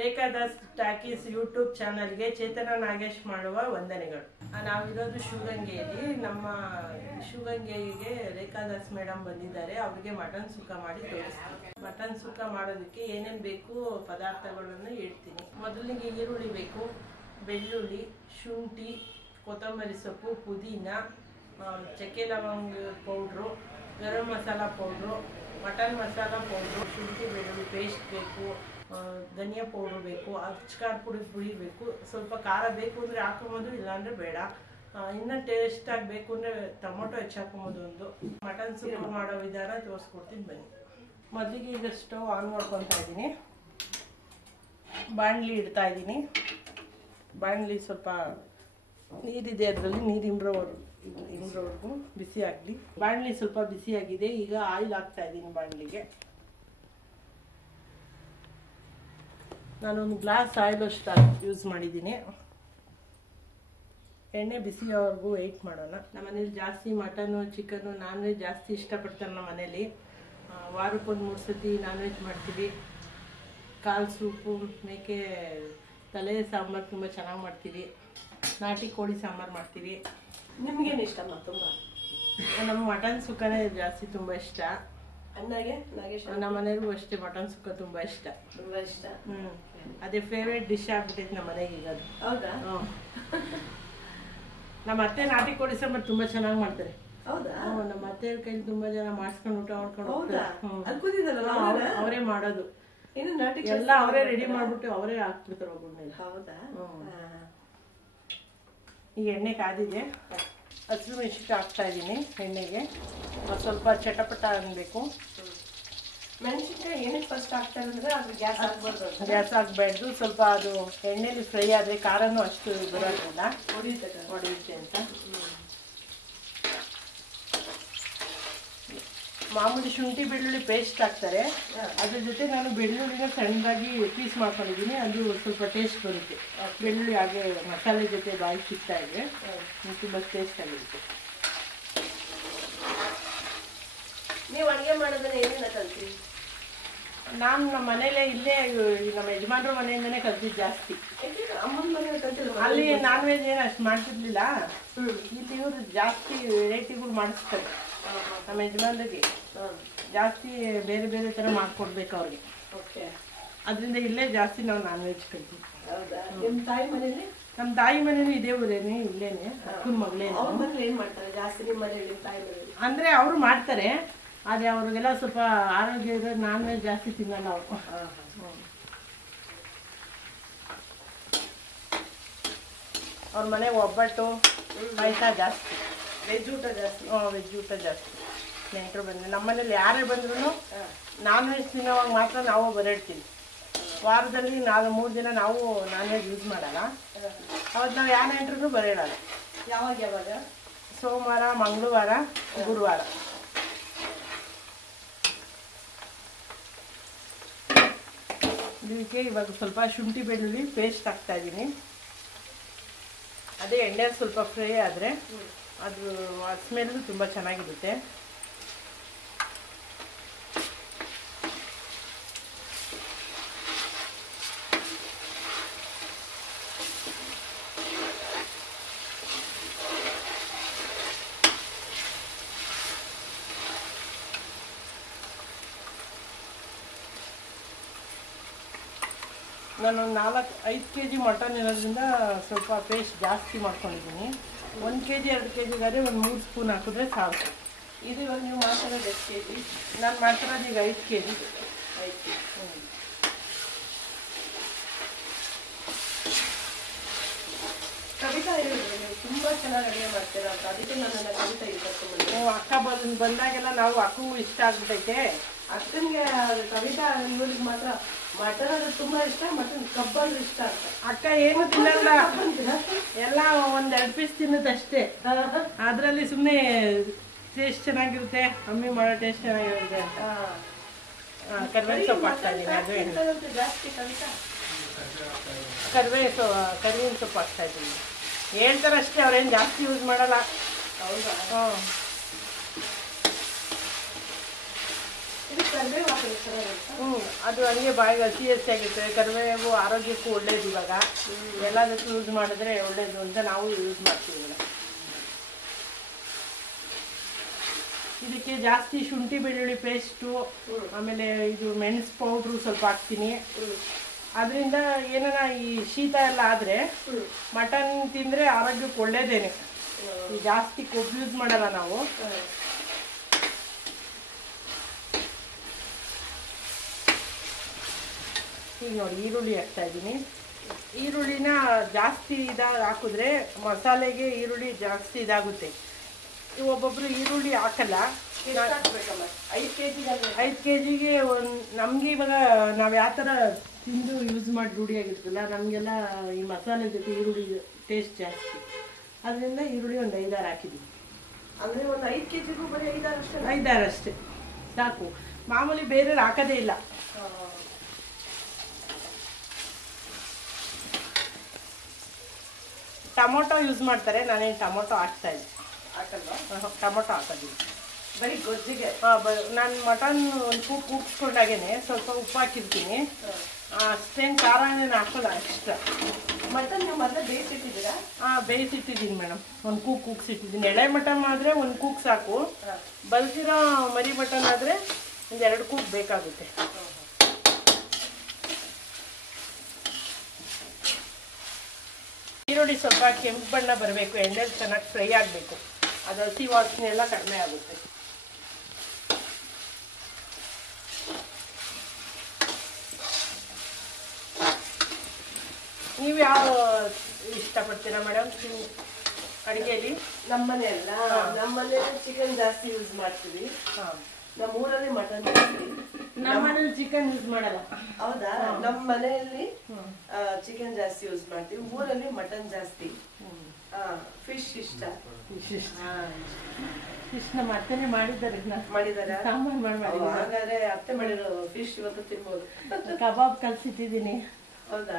Rekha Das talkies YouTube ಚಾನಲ್ಗೆ ಚೇತನ ನಾಗೇಶ್ ಮಾಡುವ ವಂದನೆಗಳು. ನಾವಿರೋದು ಶಿವಗಂಗೆಯಲ್ಲಿ. ನಮ್ಮ ಶಿವಗಂಗೆಗೆ ರೇಖಾದಾಸ್ ಮೇಡಮ್ ಬಂದಿದ್ದಾರೆ. ಅವರಿಗೆ ಮಟನ್ ಸುಕ್ಕ ಮಾಡಿ ತೋರಿಸ್ತೀನಿ. ಮಟನ್ ಸುಕ್ಕ ಮಾಡೋದಕ್ಕೆ ಏನೇನು ಬೇಕು ಪದಾರ್ಥಗಳನ್ನು ಹೇಳ್ತೀನಿ. ಮೊದಲಿಗೆ ಈರುಳ್ಳಿ ಬೇಕು, ಬೆಳ್ಳುಳ್ಳಿ, ಶುಂಠಿ, ಕೊತ್ತಂಬರಿ ಸೊಪ್ಪು, ಪುದೀನ, ಚಕ್ಕೆ ಲವಂಗ powder, garam masala powder, mutton masala powder, ಶುಂಠಿ ಬೆಳ್ಳುಳ್ಳಿ ಪೇಸ್ಟ್ ಬೇಕು, ಧನಿಯಾ ಪೌಡ್ರು ಬೇಕು, ಅಚ್ಕಾರ್ ಪುಡಿ ಬೇಕು. ಸ್ವಲ್ಪ ಖಾರ ಬೇಕು ಅಂದರೆ ಹಾಕೊಂಬೋದು, ಇಲ್ಲಾಂದರೆ ಬೇಡ. ಇನ್ನೂ ಟೇಸ್ಟ್ ಆಗಬೇಕು ಅಂದರೆ ಟೊಮೊಟೊ ಹೆಚ್ಚಾಕೊಂಬೋದು. ಒಂದು ಮಟನ್ ಸುಕ್ಕ ಮಾಡೋ ವಿಧಾನ ತೋರಿಸ್ಕೊಡ್ತೀನಿ ಬನ್ನಿ. ಮೊದಲಿಗೆ ಈಗ ಸ್ಟವ್ ಆನ್ ಮಾಡ್ಕೊತಾ ಇದ್ದೀನಿ. ಬಾಣಲಿ ಇಡ್ತಾ ಇದ್ದೀನಿ. ಬಾಣಲಿ ಸ್ವಲ್ಪ ನೀರಿದೆ, ಅದರಲ್ಲಿ ನೀರು ಇಂಬ್ರೋವರೆಗೂ ಬಿಸಿ ಆಗಲಿ. ಬಾಣಲಿ ಸ್ವಲ್ಪ ಬಿಸಿಯಾಗಿದೆ. ಈಗ ಆಯಿಲ್ ಹಾಕ್ತಾ ಇದ್ದೀನಿ ಬಾಣಲಿಗೆ. ನಾನೊಂದು ಗ್ಲಾಸ್ ಆಯಿಲ್ ಅಷ್ಟು ಯೂಸ್ ಮಾಡಿದ್ದೀನಿ. ಎಣ್ಣೆ ಬಿಸಿಯವರೆಗೂ ವೆಯ್ಟ್ ಮಾಡೋಣ. ನಮ್ಮ ಮನೇಲಿ ಜಾಸ್ತಿ ಮಟನು, ಚಿಕನು, ನಾನ್ ವೆಜ್ ಜಾಸ್ತಿ ಇಷ್ಟಪಡ್ತಾರೆ. ನಮ್ಮ ಮನೇಲಿ ವಾರಕ್ಕೊಂದು 3 ಸತಿ ನಾನ್ ವೆಜ್ ಮಾಡ್ತೀವಿ. ಕಾಲು ಸೂಪು, ಮೇಕೆ ತಲೆ ಸಾಂಬಾರು ತುಂಬ ಚೆನ್ನಾಗಿ ಮಾಡ್ತೀವಿ. ನಾಟಿ ಕೋಳಿ ಸಾಂಬಾರು ಮಾಡ್ತೀವಿ. ನಿಮ್ಗೇನು ಇಷ್ಟಮ್ಮ ತುಂಬ? ನಮ್ಮ ಮಟನ್ ಸುಕ್ಕನೇ ಜಾಸ್ತಿ ತುಂಬ ಇಷ್ಟ. ಅಣ್ಣಗೆ ನಾಗೇಶ್ ನಮ್ಮ ಮನೆಯವ್ರಿಗೂ ಅಷ್ಟೇ ಮಟನ್ ಸುಕ್ಕ ತುಂಬ ಇಷ್ಟ. ತುಂಬ ಇಷ್ಟ. ಅದೇ ಫೇವ್ರೇಟ್ ಡಿಶ್ ಆಗ್ಬಿಟ್ಟೈತೆ ನಮ್ಮ ಮನೆಗೆ ಈಗ ಅದು. ಹೌದಾ? ನಮ್ಮ ಅತ್ತೆ ನಾಟಿ ಕೋಳಿ ಸಾಂಬಾರು ತುಂಬ ಚೆನ್ನಾಗಿ ಮಾಡ್ತಾರೆ. ಹೌದಾ? ನಮ್ಮ ಅತ್ತೆಯವ್ರ ಕೈಲಿ ತುಂಬಾ ಜನ ಮಾಡ್ಸ್ಕೊಂಡು ಊಟ ಮಾಡ್ಕೊಂಡು ಅವರೇ ಮಾಡೋದು. ಎಲ್ಲ ಅವರೇ ರೆಡಿ ಮಾಡ್ಬಿಟ್ಟು ಅವರೇ ಹಾಕ್ಬಿಡ್ತಾರೆ ಒಬ್ಬೊಬ್ಬನೇ. ಹೌದಾ? ಈಗ ಎಣ್ಣೆ ಕಾದಿದೆ. ಹಸಿರು ಮೆಣಸಿನ್ಕಾಯಿ ಹಾಕ್ತಾ ಇದ್ದೀನಿ ಎಣ್ಣೆಗೆ. ಸ್ವಲ್ಪ ಚಟಪಟ ಅನ್ಬೇಕು. ಮೆಣಸಿನ್ಕಾಯಿ ಏನಕ್ಕೆ ಫಸ್ಟ್ ಹಾಕ್ತಾರೆ ಅಂದ್ರೆ ಅದು ಗ್ಯಾಸ್ ಆಗ್ಬಾರ್ದು. ಗ್ಯಾಸ್ ಆಗಬಾರ್ದು. ಸ್ವಲ್ಪ ಅದು ಎಣ್ಣೆಲಿ ಫ್ರೈ ಆದರೆ ಖಾರನೂ ಅಷ್ಟು ಬರೋದಿಲ್ಲ, ಹೊಡೆಯುತ್ತೆ ಅಂತ. ಮಾಮೂಲಿ ಶುಂಠಿ ಬೆಳ್ಳುಳ್ಳಿ ಪೇಸ್ಟ್ ಹಾಕ್ತಾರೆ. ಅದ್ರ ಜೊತೆ ನಾನು ಬೆಳ್ಳುಳ್ಳಿನ ಸಣ್ಣದಾಗಿ ಪೀಸ್ ಮಾಡ್ಕೊಂಡಿದ್ದೀನಿ. ಅದು ಸ್ವಲ್ಪ ಟೇಸ್ಟ್ ಬರುತ್ತೆ. ಬೆಳ್ಳುಳ್ಳಿ ಹಾಗೆ ಮಸಾಲೆ ಜೊತೆ ಬಾಯಿ ಸಿಗ್ತಾ ಇದೆ, ತುಂಬ ಟೇಸ್ಟ್ ಆಗಿರುತ್ತೆ. ನೀವು ಅಡುಗೆ ಮಾಡೋದನ್ನ ಏನೇನ ಕಲ್ತೀವಿ? ನಾನು ನಮ್ಮ ಮನೇಲೆ ಇಲ್ಲೇ ನಮ್ಮ ಯಜಮಾನ್ರ ಮನೆಯಿಂದನೇ ಕಲ್ತಿದ್ದು ಜಾಸ್ತಿ. ಅಮ್ಮನ ಮನೆ ಕಲ್ತಿಲ್ಲ. ಅಲ್ಲಿ ನಾನ್ ವೆಜ್ ಏನು ಅಷ್ಟು ಮಾಡ್ತಿರ್ಲಿಲ್ಲ. ಇಲ್ಲಿ ಇವರು ಜಾಸ್ತಿ ವೆರೈಟಿಗಳು ಮಾಡಿಸ್ತಾರೆ. ನಮ್ಮ ಯಜಮಾನ್ರಿಗೆ ಜಾಸ್ತಿ ಬೇರೆ ಬೇರೆ ಥರ ಮಾಡ್ಕೊಡ್ಬೇಕು ಅವ್ರಿಗೆ. ಅದರಿಂದ ಇಲ್ಲೇ ಜಾಸ್ತಿ ನಾವು ನಾನ್ ವೆಜ್ ಕಲ್ತೀವಿ. ನಿಮ್ಮ ತಾಯಿ ಮನೇಲಿ? ನಮ್ಮ ತಾಯಿ ಮನೇನು ಇದೇ ಊರೇನೆ, ಇಲ್ಲೇನೆ, ಅಕ್ಕನ ಮಗಳೇನು. ಅವ್ರ ಮನೇಲಿ ಏನು ಮಾಡ್ತಾರೆ ಜಾಸ್ತಿ ನಿಮ್ಮ ಮನೇಲಿ, ನಿಮ್ಮ ತಾಯಿ ಮನೇಲಿ? ಅಂದರೆ ಅವರು ಮಾಡ್ತಾರೆ, ಆದರೆ ಅವ್ರಿಗೆಲ್ಲ ಸ್ವಲ್ಪ ಆರೋಗ್ಯ ಇರೋದು ನಾನ್ ವೆಜ್ ಜಾಸ್ತಿ ತಿನ್ನಲ್ಲ ಅವರು. ಅವ್ರ ಮನೆಗೆ ಒಬ್ಬಟ್ಟು ಪಾಯಸ ಜಾಸ್ತಿ, ವೆಜ್ ಊಟ ಜಾಸ್ತಿ. ವೆಜ್ ಊಟ ಜಾಸ್ತಿ. ನೆಂಟರು ಬಂದರೆ ನಮ್ಮ ಮನೇಲಿ ಯಾರೇ ಬಂದ್ರೂ ನಾನ್ ವೆಜ್ ತಿನ್ನೋವಾಗ ಮಾತ್ರ ನಾವು ಬರೆಡ್ತೀವಿ. ವಾರದಲ್ಲಿ 3 ದಿನ ನಾವು ನಾನ್ ವೆಜ್ ಯೂಸ್ ಮಾಡಲ್ಲ. ಅವತ್ತು ನಾವು ಯಾವ ನೆಂಟ್ರೂ ಬರೆಯಲ್ಲ. ಯಾವಾಗ? ಸೋಮವಾರ, ಮಂಗಳವಾರ, ಗುರುವಾರ. ಇದಕ್ಕೆ ಇವಾಗ ಸ್ವಲ್ಪ ಶುಂಠಿ ಬೆಳ್ಳುಳ್ಳಿ ಪೇಸ್ಟ್ ಹಾಕ್ತಾ ಇದ್ದೀನಿ. ಅದೇ ಎಣ್ಣೆಲಿ ಸ್ವಲ್ಪ ಫ್ರೈ ಆದರೆ ಅದು ಸ್ಮೆಲ್ಲು ತುಂಬ ಚೆನ್ನಾಗಿರುತ್ತೆ. ನಾನು 4-5 kg ಮಟನ್ ಇರೋದ್ರಿಂದ ಸ್ವಲ್ಪ ಪೇಸ್ಟ್ ಜಾಸ್ತಿ ಮಾಡ್ಕೊಂಡಿದ್ದೀನಿ. 1 kg 2 kgಗಾದ್ರೆ ಒಂದು 3 ಸ್ಪೂನ್ ಹಾಕಿದ್ರೆ ಸಾಕು. ಇದು ಇವಾಗ ನೀವು ಮಾಡ್ತಿರೋದು ಎಷ್ಟು ಕೆ ಜಿ? ನಾನು ಮಾಡ್ತಿರೋದು ಈಗ 5 kg. 5 kg. ಕವಿತಾ ಹೇಳಿದ್ರು ನೀವು ತುಂಬ ಚೆನ್ನಾಗಿ ಅಡುಗೆ ಮಾಡ್ತೀರಾ ಅಂತ, ಅದಕ್ಕೆ ನನ್ನೆಲ್ಲ ಕವಿತಾ ಇರ್ಬೇಕು. ಅಕ್ಕ ಬಂದಾಗೆಲ್ಲ ನಾವು ಅಕ್ಕಂಗೂ ಇಷ್ಟ ಆಗ್ಬಿಟ್ಟೈತೆ. ಅಕ್ಕನಿಗೆ ಕವಿತಾ ಇವಳಿಗೆ ಮಾತ್ರ ಮಟನ್ ಅಂದ್ರೆ ತುಂಬ ಇಷ್ಟ, ಮಟನ್ ಕಬ್ಬಂದ್ರೆ ಇಷ್ಟ ಅಂತ. ಅಕ್ಕ ಏನು ತಿನ್ನಲ್ಲ, ಎಲ್ಲ 1-2 ಪೀಸ್ ತಿನ್ನೋದಷ್ಟೇ. ಅದರಲ್ಲಿ ಸುಮ್ಮನೆ ಟೇಸ್ಟ್ ಚೆನ್ನಾಗಿರುತ್ತೆ, ಕಮ್ಮಿ ಮಾಡೋ ಟೇಸ್ಟ್ ಚೆನ್ನಾಗಿರುತ್ತೆ ಅಂತ. ಕರಿಬೇವು ಸೊಪ್ಪು ಹಾಕ್ತಾ ಇದ್ದೀನಿ. ಅದು ಜಾಸ್ತಿ ಕವಿತಾ ಕರಿಬೇವಿನ ಸೊಪ್ಪು ಹಾಕ್ತಾ ಇದ್ದೀನಿ. ಹೇಳ್ತಾರೆ ಅಷ್ಟೇ, ಅವ್ರೇನು ಜಾಸ್ತಿ ಯೂಸ್ ಮಾಡಲ್ಲ. ಹೌದಾ? ಹ್ಞೂ. ಇದು ಕರಿಬೇವು ಹಾಕಿದ್ರೆ ಚೆನ್ನಾಗಿರುತ್ತೆ. ಅದು ಹಂಗೆ ಬಾಯಿಗೆ ಹಸಿ ಹಸಿಯಾಗಿರ್ತದೆ. ಕರಿಬೇವು ಆರೋಗ್ಯಕ್ಕೂ ಒಳ್ಳೇದು. ಇವಾಗ ಎಲ್ಲದಕ್ಕೂ ಯೂಸ್ ಮಾಡಿದ್ರೆ ಒಳ್ಳೇದು ಅಂತ ನಾವು ಯೂಸ್ ಮಾಡ್ತೀವಿ. ಇದಕ್ಕೆ ಜಾಸ್ತಿ ಶುಂಠಿ ಬೆಳ್ಳುಳ್ಳಿ ಪೇಸ್ಟು, ಆಮೇಲೆ ಇದು ಮೆಣಸು ಪೌಡ್ರು ಸ್ವಲ್ಪ ಹಾಕ್ತೀನಿ. ಅದರಿಂದ ಏನಾರ ಈ ಶೀತ ಎಲ್ಲ ಆದರೆ ಮಟನ್ ತಿಂದರೆ ಆರೋಗ್ಯಕ್ಕೆ ಒಳ್ಳೇದೇನೆ. ಜಾಸ್ತಿ ಕೊಬ್ಬು ಯೂಸ್ ಮಾಡಲ್ಲ ನಾವು. ಈಗ ನೋಡಿ ಈರುಳ್ಳಿ ಹಾಕ್ತಾ ಇದ್ದೀನಿ. ಈರುಳ್ಳಿನ ಜಾಸ್ತಿ ಹಾಕಿದ್ರೆ ಮಸಾಲೆಗೆ ಈರುಳ್ಳಿ ಜಾಸ್ತಿ ಇದಾಗುತ್ತೆ. ಒಬ್ಬೊಬ್ರು ಈರುಳ್ಳಿ ಹಾಕಲ್ಲ. 5 kgಗೆ ನಮಗೆ ಇವಾಗ ನಾವು ಯಾವ ಥರ ತಿಂದು ಯೂಸ್ ಮಾಡಿ ರೂಢಿಯಾಗಿರ್ತಲ್ಲ, ನಮಗೆಲ್ಲ ಈ ಮಸಾಲೆ ಜೊತೆ ಈರುಳ್ಳಿ ಟೇಸ್ಟ್ ಜಾಸ್ತಿ. ಅದರಿಂದ ಈರುಳ್ಳಿ ಒಂದು 5-6 ಹಾಕಿದ್ದೀವಿ. ಅಂದರೆ ಒಂದು 5 kgಗೂ ಬರೀ 5-6 ಅಷ್ಟೇ? 5-6 ಅಷ್ಟೇ ಸಾಕು. ಮಾಮೂಲಿ ಬೇರೆ ಹಾಕೋದೇ ಇಲ್ಲ. ಟೊಮೊಟೊ ಯೂಸ್ ಮಾಡ್ತಾರೆ, ನಾನೇನು ಟೊಮೊಟೊ ಹಾಕ್ತಾ ಇಲ್ಲ. ಟೊಮೊಟೊ ಹಾಕೋದಿಲ್ಲ, ಬರೀ ಗೊಜ್ಜಿಗೆ. ನಾನು ಮಟನ್ ಒಂದು ಕೂಗಿಸ್ಕೊಂಡಾಗೇನೆ ಸ್ವಲ್ಪ ಉಪ್ಪು ಹಾಕಿರ್ತೀನಿ. ಅಷ್ಟೇನು ಖಾರ ಏನೇನು ಹಾಕೋಲ್ಲ ಎಕ್ಸ್ಟ್ರಾ. ಮಟನ್ ನೀವು ಮೊದಲೇ ಬೇಯಿಸಿಟ್ಟಿದ್ದೀರಾ? ಬೇಯಿಸಿಟ್ಟಿದ್ದೀನಿ ಮೇಡಮ್. ಒಂದು ಕೂಗ್ಸಿಟ್ಟಿದ್ದೀನಿ. ಎಳೆ ಮಟನ್ ಆದರೆ ಒಂದು ಕೂಗ್ ಸಾಕು. ಬಲ್ಸಿರೋ ಮರಿ ಮಟನ್ ಆದರೆ ಒಂದು 2 ಕೂಗ್ ಬೇಕಾಗುತ್ತೆ. ಈರುಳ್ಳಿ ಸ್ವಲ್ಪ ಕೆಂಪು ಬಣ್ಣ ಬರಬೇಕು, ಎಣ್ಣೆಲಿ ಚೆನ್ನಾಗಿ ಫ್ರೈ ಆಗಬೇಕು. ಅದು ಹಸಿ ವಾಸನೆ ಎಲ್ಲ ಕಡಿಮೆ ಆಗುತ್ತೆ. ನೀವು ಯಾವ ಇಷ್ಟಪಡ್ತೀರಾ ಮೇಡಮ್ ಅಡುಗೆಯಲ್ಲಿ? ನಮ್ಮನೇಲಿ ಚಿಕನ್ ಜಾಸ್ತಿ ಯೂಸ್ ಮಾಡ್ತೀವಿ. ನಮ್ಮ ಊರಲ್ಲಿ ಮಟನ್ ಜಾಸ್ತಿ. ನಮ್ಮ ಮನೇಲಿ ಚಿಕನ್ ಯೂಸ್ ಮಾಡಲ್ಲ. ಹೌದಾ? ನಮ್ಮ ಮನೆಯಲ್ಲಿ ಚಿಕನ್ ಜಾಸ್ತಿ ಯೂಸ್ ಮಾಡ್ತೀವಿ. ಊರಲ್ಲಿ ಮಟನ್ ಜಾಸ್ತಿ. ಫಿಶ್ ಇಷ್ಟ. ಫಿಶ್ ನಮ್ಮ ಅತ್ತೆನೇ ಮಾಡಿದ್ದಾರೆ. ಸಾಂಬಾರ್ ಮಾಡಿ. ಹಾಗಾದ್ರೆ ಅತ್ತೆ ಮಾಡಿರೋ ಫಿಶ್ ಇವತ್ತು ತಿನ್ಬೋದು. ಕಬಾಬ್ ಕಲ್ಸಿಟ್ಟಿದ್ದೀನಿ. ಹೌದಾ?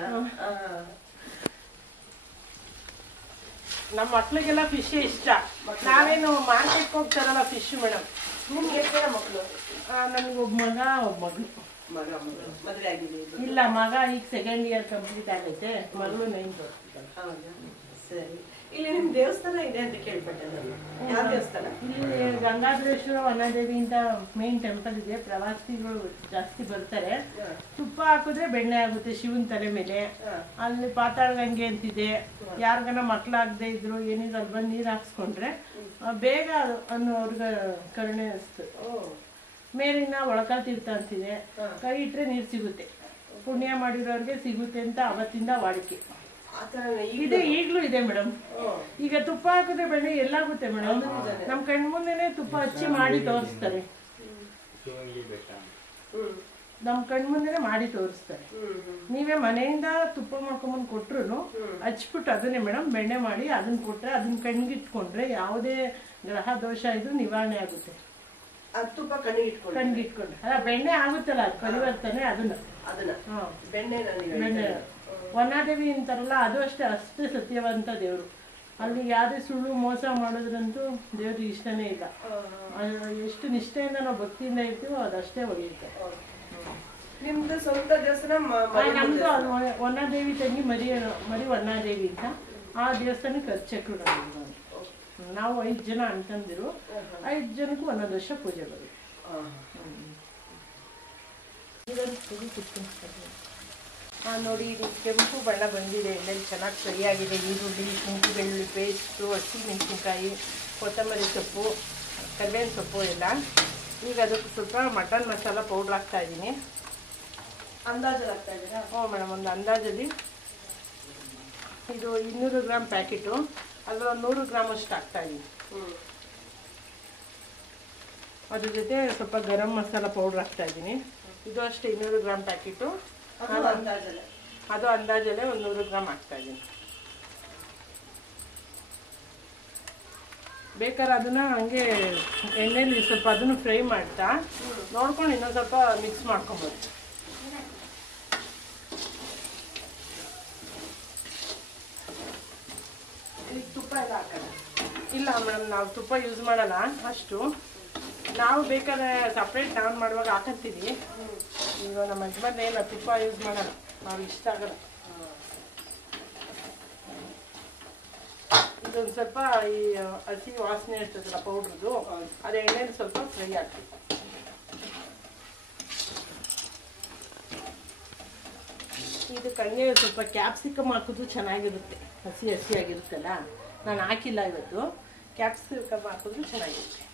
ನಮ್ಮ ಮಕ್ಳಿಗೆಲ್ಲ ಫಿಶ್ ಇಷ್ಟ. ನಾವೇನು ಮಾರ್ಕೆಟ್ಗೆ ಹೋಗ್ತಾರಲ್ಲ ಫಿಶ್ ಮೇಡಮ್. ನಿಮ್ಗೆ ಎಷ್ಟು ಜನ ಮಕ್ಕಳು? ನನಗೊಬ್ಬ ಮಗ, ಒಬ್ಬ ಮಗಳು. ಮದುವೆ ಆಗಿದೆ? ಇಲ್ಲ, ಮಗ ಈಗ 2nd year ಕಂಪ್ಲೀಟ್ ಆಗೈತೆ, ಮಗಳು 9th. ಹೌದಾ? ಸರಿ. ಇಲ್ಲಿ ನಿಮ್ ದೇವಸ್ಥಾನ ಇದೆ ಅಂತ ಕೇಳ್ಪಟ್ಟೆ. ಯಾವ ದೇವಸ್ಥಾನ? ಇಲ್ಲಿ ಗಂಗಾಧರೇಶ್ವರ ವನದೇವಿ ಅಂತ ಮೇನ್ ಟೆಂಪಲ್ ಇದೆ. ಪ್ರವಾಸಿಗಳು ಜಾಸ್ತಿ ಬರ್ತಾರೆ. ತುಪ್ಪ ಹಾಕಿದ್ರೆ ಬೆಣ್ಣೆ ಆಗುತ್ತೆ ಶಿವನ ತಲೆ ಮೇಲೆ. ಅಲ್ಲಿ ಪಾತಾಳ ಗಂಗೆ ಅಂತಿದೆ. ಯಾರಿಗನ ಮಕ್ಳಾಗದೆ ಇದ್ರು ಏನಿದ್ರು ಅಲ್ಲಿ ಬಂದು ನೀರು ಹಾಕ್ಸ್ಕೊಂಡ್ರೆ ಬೇಗ ಅನ್ನೋರ್ಗ ಕರುಣೆ ಅನಿಸ್ತು. ಮೇಲಿನ ಒಳಕಾಲ್ ತೀರ್ಥ ಅಂತಿದೆ. ಕೈ ಇಟ್ರೆ ನೀರು ಸಿಗುತ್ತೆ. ಪುಣ್ಯ ಮಾಡಿರೋರ್ಗೆ ಸಿಗುತ್ತೆ ಅಂತ ಅವತ್ತಿಂದ ವಾಡಿಕೆ ಇದೆ. ಈಗಲೂ ಇದೆ ಮೇಡಮ್. ಈಗ ತುಪ್ಪ ಹಾಕಿದ್ರೆ ಬೆಣ್ಣೆ ಎಲ್ಲಾಗುತ್ತೆ ಮೇಡಮ್. ನಮ್ ಕಣ್ ಮುಂದೆನೆ ತುಪ್ಪ ಹಚ್ಚಿ ಮಾಡಿ ತೋರಿಸ್ತಾರೆ. ನಮ್ ಕಣ್ ಮುಂದೆನೆ ಮಾಡಿ ತೋರಿಸ್ತಾರೆ. ನೀವೇ ಮನೆಯಿಂದ ತುಪ್ಪ ಮಾಡ್ಕೊಂಬಂದು ಕೊಟ್ರು ಹಚ್ಬಿಟ್ಟು ಅದನ್ನೇ ಮೇಡಮ್ ಬೆಣ್ಣೆ ಮಾಡಿ ಅದನ್ನ ಕೊಟ್ರೆ, ಅದನ್ನ ಕಣ್ಗಿಟ್ಕೊಂಡ್ರೆ ಯಾವುದೇ ಗ್ರಹ ದೋಷ ಇದ್ರು ನಿವಾರಣೆ ಆಗುತ್ತೆ. ತುಪ್ಪ ಕಣ್ಗಿಟ್ಕೊಂಡ್ರೆ ಅಲ್ಲ, ಬೆಣ್ಣೆ ಆಗುತ್ತಲ್ಲ ಅದು ಪರಿವರ್ತನೆ. ಅದನ್ನ ಬೆಣ್ಣೆ ವನಾದೇವಿ ಅಂತಾರಲ್ಲ, ಅದು ಅಷ್ಟೇ ಸತ್ಯವಂತ ದೇವರು. ಅಲ್ಲಿ ಯಾವುದೇ ಸುಳ್ಳು ಮೋಸ ಮಾಡೋದ್ರಂತೂ ದೇವ್ರಿಗೆ ಇಷ್ಟನೇ ಇಲ್ಲ. ಎಷ್ಟು ನಿಷ್ಠೆಯಿಂದ ನಾವು ಭಕ್ತಿಯಿಂದ ಇರ್ತೀವೋ ಅದಷ್ಟೇ ಒಳ್ಳೆಯುತ್ತೆ. ನಿಮ್ದು ಸ್ವಂತ ದೇವಸ್ಥಾನ? ನಮ್ದು ವನಾದೇವಿ ತಂಗಿ ಮರಿ ವನಾದೇವಿ ಅಂತ. ಆ ದೇವಸ್ಥಾನಕ್ಕೆ ಅರ್ಚಕರು ನಾವು 5 ಜನ ಅಂತಂದಿರು. 5 ಜನಕ್ಕೂ ಒಂದೊಂದು ವರ್ಷ ಪೂಜೆ ಬರುತ್ತೆ. ನೋಡಿ, ಇದು ಕೆಂಪು ಬಣ್ಣ ಬಂದಿದೆ. ಎಣ್ಣೆಲಿ ಚೆನ್ನಾಗಿ ಫ್ರೈ ಆಗಿದೆ. ಈರುಳ್ಳಿ, ಶುಂಠಿ ಬೆಳ್ಳುಳ್ಳಿ ಪೇಸ್ಟು, ಹಸಿಮೆಣಸಿನ್ಕಾಯಿ, ಕೊತ್ತಂಬರಿ ಸೊಪ್ಪು, ಕರಿಬೇವಿನ ಸೊಪ್ಪು ಎಲ್ಲ. ಈಗ ಅದಕ್ಕೆ ಸ್ವಲ್ಪ ಮಟನ್ ಮಸಾಲ ಪೌಡ್ರ್ ಹಾಕ್ತಾ ಇದ್ದೀನಿ. ಅಂದಾಜಲ್ಲಿ ಹಾಕ್ತಾ ಇದ್ದೀರಾ? ಹ್ಞೂ ಮೇಡಮ್, ಒಂದು ಅಂದಾಜಲ್ಲಿ. ಇದು 200 ಗ್ರಾಮ್ ಪ್ಯಾಕೆಟು. ಅದರಲ್ಲಿ 100 ಗ್ರಾಮ್ ಅಷ್ಟು ಹಾಕ್ತಾ ಇದ್ದೀನಿ. ಅದ್ರ ಜೊತೆ ಸ್ವಲ್ಪ ಗರಂ ಮಸಾಲ ಪೌಡ್ರ್ ಹಾಕ್ತಾ ಇದ್ದೀನಿ. ಇದು ಅಷ್ಟೇ 200 ಗ್ರಾಮ್ ಪ್ಯಾಕೆಟು. ಅದು ಅಂದಾಜಲ್ಲೇ 100 ಗ್ರಾಮ್ ಹಾಕ್ತಾ ಇದ್ದೀನಿ. ಬೇಕಾದ್ರೆ ಅದನ್ನ ಹಂಗೆ ಎಣ್ಣೆಲಿ ಸ್ವಲ್ಪ ಅದನ್ನು ಫ್ರೈ ಮಾಡ್ತಾ ನೋಡ್ಕೊಂಡು ಇನ್ನೊಂದು ಸ್ವಲ್ಪ ಮಿಕ್ಸ್ ಮಾಡ್ಕೊಬೋದು. ತುಪ್ಪ ಎಲ್ಲ ಹಾಕಲ್ಲ? ಇಲ್ಲ ಮೇಡಮ್, ನಾವು ತುಪ್ಪ ಯೂಸ್ ಮಾಡಲ್ಲ ಅಷ್ಟು. ನಾವು ಬೇಕಾದ್ರೆ ಸಪ್ರೇಟ್ ನಾನು ಮಾಡುವಾಗ ಹಾಕಂತೀವಿ. ಈಗ ನಮ್ಮ ಯಜಮಾನ್ ಏನು ತುಪ್ಪ ಯೂಸ್ ಮಾಡಲ್ಲ, ಅವ್ರಿಗೆ ಇಷ್ಟ ಆಗಲ್ಲ. ಇದೊಂದು ಸ್ವಲ್ಪ ಈ ಹಸಿ ವಾಸನೆ ಇರ್ತದಲ್ಲ ಪೌಡ್ರದು, ಅದು ಎಣ್ಣೆಲಿ ಸ್ವಲ್ಪ ಫ್ರೈ ಆಗ್ತದೆ. ಇದಕ್ಕೆ ಹಂಗೆ ಸ್ವಲ್ಪ ಕ್ಯಾಪ್ಸಿಕಮ್ ಹಾಕಿದ್ರು ಚೆನ್ನಾಗಿರುತ್ತೆ, ಹಸಿ ಹಸಿಯಾಗಿರುತ್ತಲ್ಲ. ನಾನು ಹಾಕಿಲ್ಲ ಇವತ್ತು, ಕ್ಯಾಪ್ಸಿಕಮ್ ಹಾಕಿದ್ರು ಚೆನ್ನಾಗಿರುತ್ತೆ.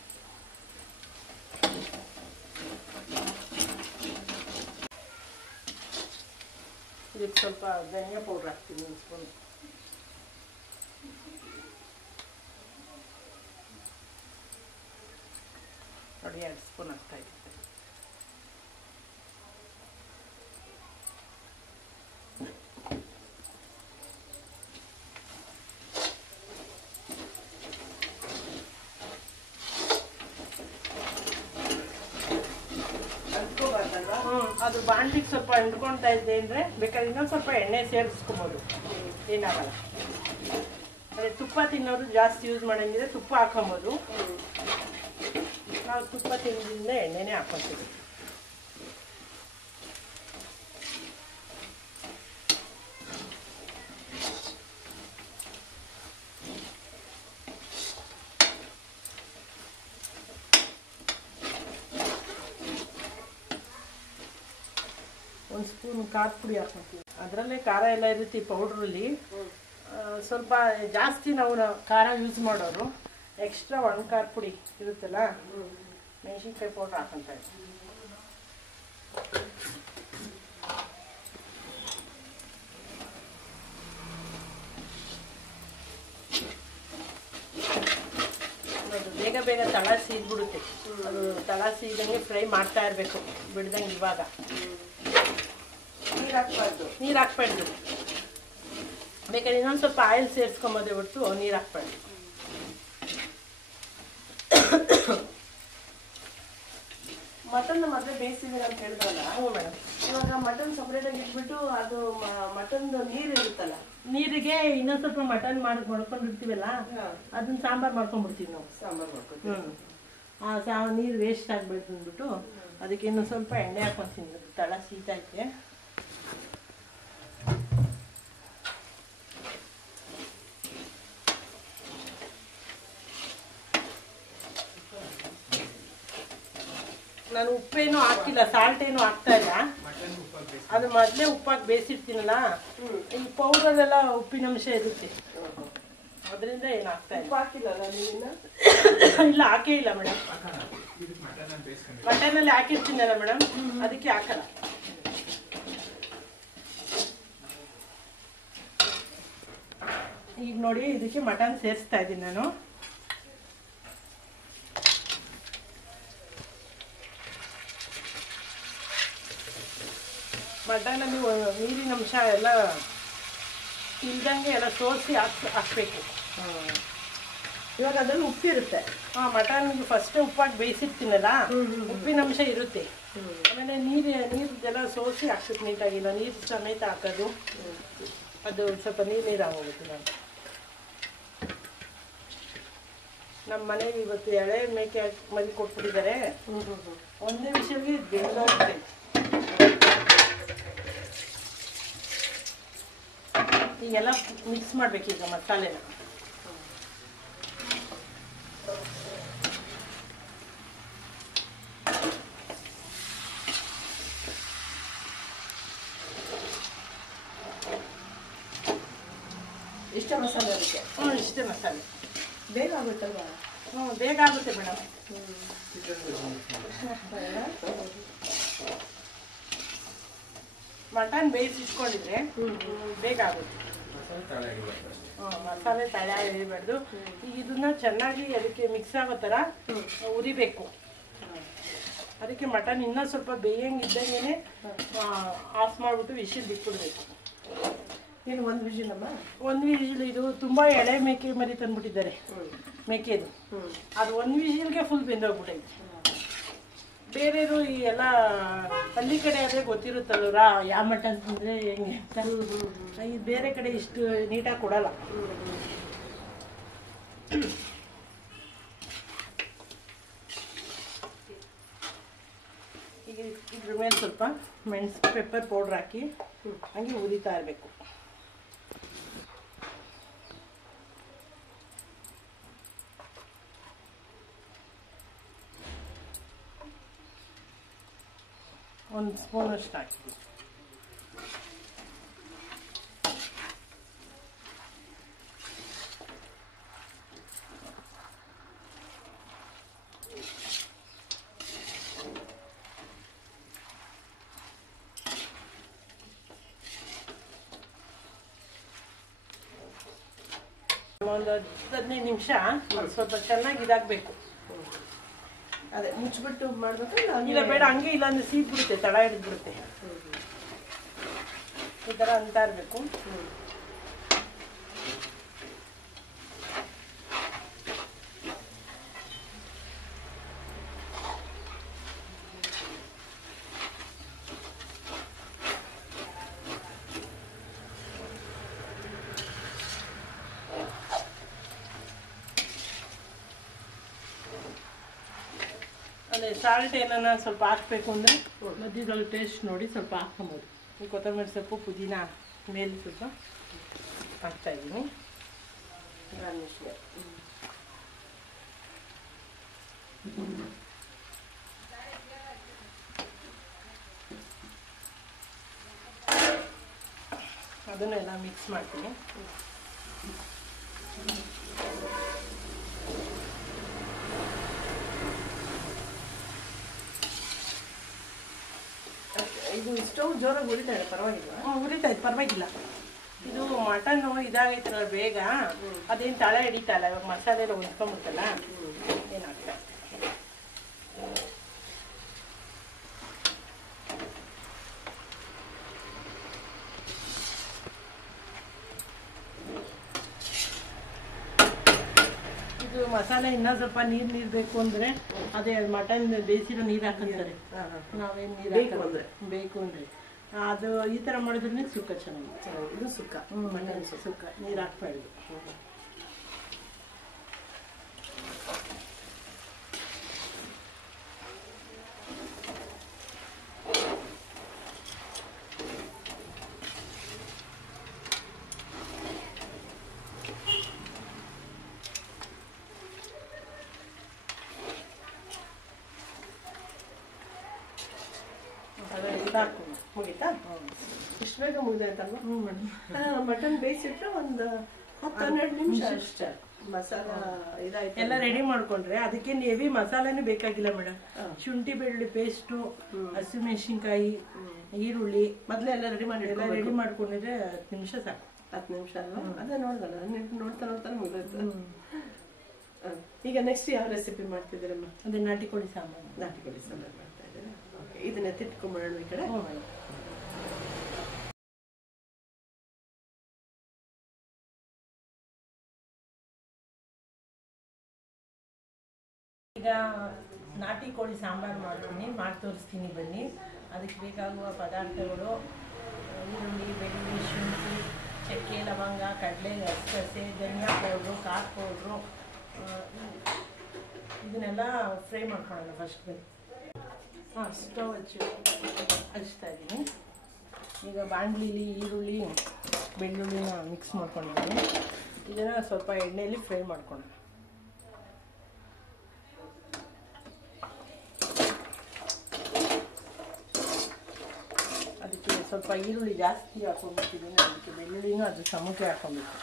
ಇದಕ್ಕೆ ಸ್ವಲ್ಪ ಧನಿಯಾ ಪೌಡ್ರ್ ಹಾಕ್ತೀನಿ, ಒಂದು ಸ್ಪೂನ್. ನೋಡಿ 2 ಸ್ಪೂನ್ ಹಾಕ್ತಾ ಇದ್ದೀನಿ. ಅದು ಬಾಂಡ್ಲಿಗೆ ಸ್ವಲ್ಪ ಅಂಟ್ಕೊಳ್ತಾ ಇದೆ ಅಂದರೆ ಬೇಕಾದ್ರೆ ಇನ್ನೊಂದು ಸ್ವಲ್ಪ ಎಣ್ಣೆ ಸೇರಿಸ್ಕೊಬೋದು, ಏನಾಗಲ್ಲ. ಅದೇ ತುಪ್ಪ ತಿನ್ನೋರು ಜಾಸ್ತಿ ಯೂಸ್ ಮಾಡಂಗಿದ್ರೆ ತುಪ್ಪ ಹಾಕೊಬೋದು. ನಾವು ತುಪ್ಪ ತಿನ್ನೋದ್ರಿಂದ ಎಣ್ಣೆನೇ ಹಾಕೊತೀವಿ. ಒಂದು ಸ್ಪೂನ್ ಖಾರ ಪುಡಿ ಹಾಕ್ತೀವಿ. ಅದರಲ್ಲೇ ಖಾರ ಎಲ್ಲ ಇರುತ್ತೆ ಈ ಪೌಡ್ರಲ್ಲಿ. ಸ್ವಲ್ಪ ಜಾಸ್ತಿ ನಾವು ಖಾರ ಯೂಸ್ ಮಾಡೋರು ಎಕ್ಸ್ಟ್ರಾ ಖಾರ ಪುಡಿ ಇರುತ್ತಲ್ಲ, ಮೆಣಸಿನ್ಕಾಯಿ ಪೌಡ್ರ್ ಹಾಕೊಂತ ಇದ್ದೀವಿ. ಅದು ಬೇಗ ಬೇಗ ತಳ ಸೀದ್ಬಿಡುತ್ತೆ. ಅದು ತಳ ಸೀದಂಗೆ ಫ್ರೈ ಮಾಡ್ತಾ ಇರಬೇಕು ಬಿಡ್ದಂಗೆ. ಇವಾಗ ನೀರು ಹಾಕ್ಬಾರ್ದು, ಬೇಕಾದ್ರೆ ಇನ್ನೊಂದು ಸ್ವಲ್ಪ ಆಯಿಲ್ ಸೇರಿಸ್ಕೊಂಬೋದೇ ಹೊರತು ನೀರು ಹಾಕ್ಬಾರ್ದು. ಮಟನ್ ಮತ್ತೆ ಬೇಯಿಸಿದ್ರೆ ಅಂತ ಹೇಳಿದ್ರಲ್ಲ. ಹ್ಞೂ ಮೇಡಮ್. ಇವಾಗ ಮಟನ್ ಸಪ್ರೇಟಾಗಿ ಇಟ್ಬಿಟ್ಟು ಅದು ಮಟನ್ ನೀರು ಇರುತ್ತಲ್ಲ, ನೀರಿಗೆ ಇನ್ನೊಂದು ಸ್ವಲ್ಪ ಮಟನ್ ಮಾಡ್ಕೊಂಡಿರ್ತೀವಲ್ಲ, ಅದನ್ನ ಸಾಂಬಾರು ಮಾಡ್ಕೊಂಡ್ಬಿಡ್ತೀವಿ ನಾವು. ಸಾಂಬಾರು ಮಾಡ್ಕೊತೀವಿ. ನೀರು ವೇಸ್ಟ್ ಆಗ್ಬೇಕು ಅಂದ್ಬಿಟ್ಟು ಅದಕ್ಕೆ ಇನ್ನೊಂದು ಸ್ವಲ್ಪ ಎಣ್ಣೆ ಹಾಕೊಂತೀನಿ. ತಳ ಸೀತೈತೆ. ನಾನು ಉಪ್ಪೇನು ಹಾಕಿಲ್ಲ, ಸಾಲ್ಟ್ ಏನು ಹಾಕ್ತಾ ಇಲ್ಲ. ಅದು ಮೊದಲೇ ಉಪ್ಪಾಕಿ ಬೇಯಿಸಿರ್ತೀನಲ್ಲ, ಈ ಪೌಡರಲ್ಲೆಲ್ಲ ಉಪ್ಪಿನಂಶ ಇರುತ್ತೆ, ಅದರಿಂದ ಏನು ಹಾಕ್ತಾ ಇಲ್ಲ. ಇಲ್ಲ ಹಾಕೇ ಇಲ್ಲ ಮೇಡಮ್. ಮಟನಲ್ಲಿ ಹಾಕಿರ್ತೀನಲ್ಲ ಮೇಡಮ್, ಅದಕ್ಕೆ ಹಾಕಲ್ಲ. ಈಗ ನೋಡಿ ಇದಕ್ಕೆ ಮಟನ್ ಸೇರಿಸ್ತಾ ಇದ್ದೀನಿ ನಾನು. ಮಟನಲ್ಲಿ ನೀರಿನ ಅಂಶ ಎಲ್ಲ ಇಲ್ದಂಗೆ ಎಲ್ಲ ಸೋಸಿ ಹಾಕ್ಬೇಕು. ಇವಾಗ ಅದ್ರಲ್ಲಿ ಉಪ್ಪಿರುತ್ತೆ. ಮಟನ್ಗೆ ಫಸ್ಟೇ ಉಪ್ಪಾಗಿ ಬೇಯಿಸಿರ್ತೀನಲ್ಲ, ಉಪ್ಪಿನ ಅಂಶ ಇರುತ್ತೆ. ಆಮೇಲೆ ನೀರ್ದೆಲ್ಲ ಸೋಸಿ ಹಾಕ್ಬೇಕು ನೀಟಾಗಿ. ಇಲ್ಲ ನೀರು ಸಮೇತ ಹಾಕೋದು, ಅದು ಸ್ವಲ್ಪ ನೀರಾಗೋಗುತ್ತೆ. ನಮ್ಮ ಮನೆಗೆ ಇವತ್ತು ಎಳೆ ಮೇಕೆ ಮರಿ ಕೊಟ್ಬಿಟ್ಟಿದ್ದಾರೆ. ಒಂದೇ ವಿಷಯಕ್ಕೆ ಬೆಂದೋಗುತ್ತೆ. ಈಗೆಲ್ಲ ಮಿಕ್ಸ್ ಮಾಡ್ಬೇಕೀಗ ಮಸಾಲೆನ. ಇಷ್ಟೇ ಮಸಾಲೆ ಅದಕ್ಕೆ? ಇಷ್ಟೇ ಮಸಾಲೆ. ಬೇಗ ಆಗುತ್ತಲ್ವಾ? ಬೇಗ ಆಗುತ್ತೆ ಮೇಡಮ್. ಮಟನ್ ಬೇಯಿಸಿಟ್ಕೊಂಡಿದ್ರೆ ಬೇಗ ಆಗುತ್ತೆ. ಮಸಾಲೆ ತಳ ಇರಬಾರ್ದು. ಈಗ ಇದನ್ನ ಚೆನ್ನಾಗಿ ಅದಕ್ಕೆ ಮಿಕ್ಸ್ ಆಗೋ ಥರ ಉರಿಬೇಕು. ಅದಕ್ಕೆ ಮಟನ್ ಇನ್ನೂ ಸ್ವಲ್ಪ ಬೇಯಂಗಿದ್ದಂಗೆ ಆಫ್ ಮಾಡಿಬಿಟ್ಟು ವಿಶಿಲ್ ಬಿಟ್ಬಿಡ್ಬೇಕು. ಏನು ಒಂದು ವಿಜಿಲಮ್ಮ? ಒಂದು ವಿಜಿಲ್. ಇದು ತುಂಬ ಎಳೆ ಮೇಕೆ ಮರಿ ತಂದ್ಬಿಟ್ಟಿದ್ದಾರೆ ಮೇಕೆದು. ಅದು ಒಂದು ವಿಜಿಲ್ಗೆ ಫುಲ್ ಬೆಂದೋಗ್ಬಿಟ್ಟೈತೆ. ಬೇರೆಯವರು ಈ ಎಲ್ಲ ಹಳ್ಳಿ ಕಡೆ ಆದರೆ ಗೊತ್ತಿರುತ್ತಲ್ವ ಯಾವ ಮಟನ್ ತಿಂದರೆ ಹೆಂಗೆ ಅಂತ. ಇದು ಬೇರೆ ಕಡೆ ಇಷ್ಟು ನೀಟಾಗಿ ಕೊಡಲ್ಲ. ಮೆಣಸು ಪೆಪ್ಪರ್ ಪೌಡ್ರ್ ಹಾಕಿ ಹಂಗೆ ಉರಿತಾ ಇರಬೇಕು. ಒಂದು ಸ್ಪೂನಷ್ಟು ಹಾಕಿ. ಒಂದು 10-15 ನಿಮಿಷ ಸ್ವಲ್ಪ ಚೆನ್ನಾಗಿ ಇದಾಗಬೇಕು. ಅದೇ ಮುಚ್ಚಿಬಿಟ್ಟು ಮಾಡ್ಬೇಕು. ಇಲ್ಲ ಬೇಡ, ಹಂಗೆ ಇಲ್ಲ ಅಂದ್ರೆ ಸೀದ್ ಬಿಡುತ್ತೆ, ತಡ ಹಿಡಿದ್ಬಿಡುತ್ತೆ. ಈ ಥರ ಅಂತ ಇರಬೇಕು. ಅದೇ ಸಾಲ್ಟ್ ಏನನ್ನ ಸ್ವಲ್ಪ ಹಾಕಬೇಕು ಅಂದರೆ ಮಧ್ಯದಲ್ಲಿ ಟೇಸ್ಟ್ ನೋಡಿ ಸ್ವಲ್ಪ ಹಾಕ್ಕೊಬೋದು. ಈ ಕೊತ್ತಂಬರಿ ಸೊಪ್ಪು ಪುದೀನ ಮೇಲೆ ಸ್ವಲ್ಪ ಹಾಕ್ತಾಯಿದ್ದೀನಿ. ಗಾರ್ನಿಷ್ಗೆ ಅದನ್ನೆಲ್ಲ ಮಿಕ್ಸ್ ಮಾಡ್ತೀನಿ. ಇದು ಸ್ಟವ್ ಜೋರಾಗಿ ಉರಿತಾ ಇದೆ, ಪರವಾಗಿಲ್ಲ? ಉರಿತಾಯ್ತು, ಪರವಾಗಿಲ್ಲ. ಇದು ಮಟನ್ನು ಇದಾಗೈತಲ್ಲ ಬೇಗ, ಅದೇನು ತಳ ಹಿಡಿತಾ ಇಲ್ಲ. ಇವಾಗ ಮಸಾಲೆ ಎಲ್ಲ ಹೊಂದ್ಕೊಂಬಿಡ್ತಲ್ಲ, ಏನಾಗ್ತಾ ಇದು ಮಸಾಲೆ ಇನ್ನೂ ಸ್ವಲ್ಪ ನೀರು ಬೇಕು ಅಂದರೆ ಅದೇ ಮಟನ್ ಬೇಯಿಸಿರೋ ನೀರು ಹಾಕಿರ್ತಾರೆ. ನಾವೇನು ನೀರು ಬೇಕು ಅಂದರೆ ಅದು ಈ ಥರ ಮಾಡಿದ್ರೆ ಸುಕ್ಕ ಚೆನ್ನಾಗಿ. ಇದು ಸುಕ್ಕ, ಮಟನ್ ಸುಕ್ಕ, ನೀರು ಹಾಕ್ಬಾರ್ದು. ಸಾಕು, ಮುಗಿತಾ? ಇಷ್ಟು ಬೇಗ ಮುಗಿದೆ ಅಂತಲ್ವಾ? ಹ್ಞೂ ಮೇಡಮ್. ಮಟನ್ ಬೇಯಿಸಿಟ್ರೆ ಒಂದು 10-12 ನಿಮಿಷ ಅಷ್ಟೇ. ಮಸಾಲ ಇದಾಯ್ತು ಎಲ್ಲ ರೆಡಿ ಮಾಡ್ಕೊಂಡ್ರೆ ಅದಕ್ಕೆ ಹೆವಿ ಮಸಾಲೆನೂ ಬೇಕಾಗಿಲ್ಲ ಮೇಡಮ್. ಶುಂಠಿ ಬೆಳ್ಳುಳ್ಳಿ ಪೇಸ್ಟು, ಹಸಿಮೆಣಸಿನ್ಕಾಯಿ, ಈರುಳ್ಳಿ ಮೊದಲೇ ಎಲ್ಲ ರೆಡಿ ಮಾಡಿ ರೆಡಿ ಮಾಡ್ಕೊಂಡಿದ್ರೆ 10 ನಿಮಿಷ ಸಾಕು. 10 ನಿಮಿಷ ಅಲ್ವಾ? ಅದೇ ನೋಡ್ದಲ್ಲ, ನೋಡ್ತಾ ಮುಗಿದೈತೆ. ಈಗ ನೆಕ್ಸ್ಟ್ ಯಾವ ರೆಸಿಪಿ ಮಾಡ್ತಿದ್ದೀರಮ್ಮ? ಅದೇ ನಾಟಿ ಕೋಳಿ ಸಾಂಬಾರು. ನಾಟಿ ಕೋಳಿ ಸಾಂಬಾರು ಮಾಡ್ತಾ ಇದ್ದೀರಾ? ಓಕೆ, ಇದನ್ನ ತಿಟ್ಕೊಂಡ್ಬಿಡೋಣ ಈ ಕಡೆ. ಈಗ ನಾಟಿ ಕೋಳಿ ಸಾಂಬಾರು ಮಾಡ್ತೀನಿ, ಮಾಡಿ ತೋರಿಸ್ತೀನಿ ಬನ್ನಿ. ಅದಕ್ಕೆ ಬೇಕಾಗುವ ಪದಾರ್ಥಗಳು: ಈರುಳ್ಳಿ, ಬೆಳ್ಳುಳ್ಳಿ, ಶುಂಠಿ, ಚಕ್ಕೆ, ಲವಂಗ, ಕಡಲೆ, ಗಸಗಸೆ, ಧನಿಯಾ ಪೌಡ್ರು, ಖಾರ ಪೌಡ್ರು. ಇದನ್ನೆಲ್ಲ ಫ್ರೈ ಮಾಡ್ಕೊಳ್ಳೋಣ ಫಸ್ಟ್ ಬನ್ನಿ. ಸ್ಟವ್ ಹಚ್ತಾ ಇದ್ದೀನಿ. ಈಗ ಬಾಣಲಿಲಿ ಈರುಳ್ಳಿ ಬೆಳ್ಳುಳ್ಳಿನ ಮಿಕ್ಸ್ ಮಾಡ್ಕೊಂಡಿದ್ದೀನಿ. ಇದನ್ನು ಸ್ವಲ್ಪ ಎಣ್ಣೆಯಲ್ಲಿ ಫ್ರೈ ಮಾಡ್ಕೊಳ್ಳೋಣ. ಅದಕ್ಕೆ ಸ್ವಲ್ಪ ಈರುಳ್ಳಿ ಜಾಸ್ತಿ ಹಾಕೊಂಡ್ಬಿಟ್ಟಿದ್ದೀನಿ, ಅದಕ್ಕೆ ಬೆಳ್ಳುಳ್ಳಿನೂ ಅದು ಸಮಕ್ಕೆ ಹಾಕೊಬೇಕು.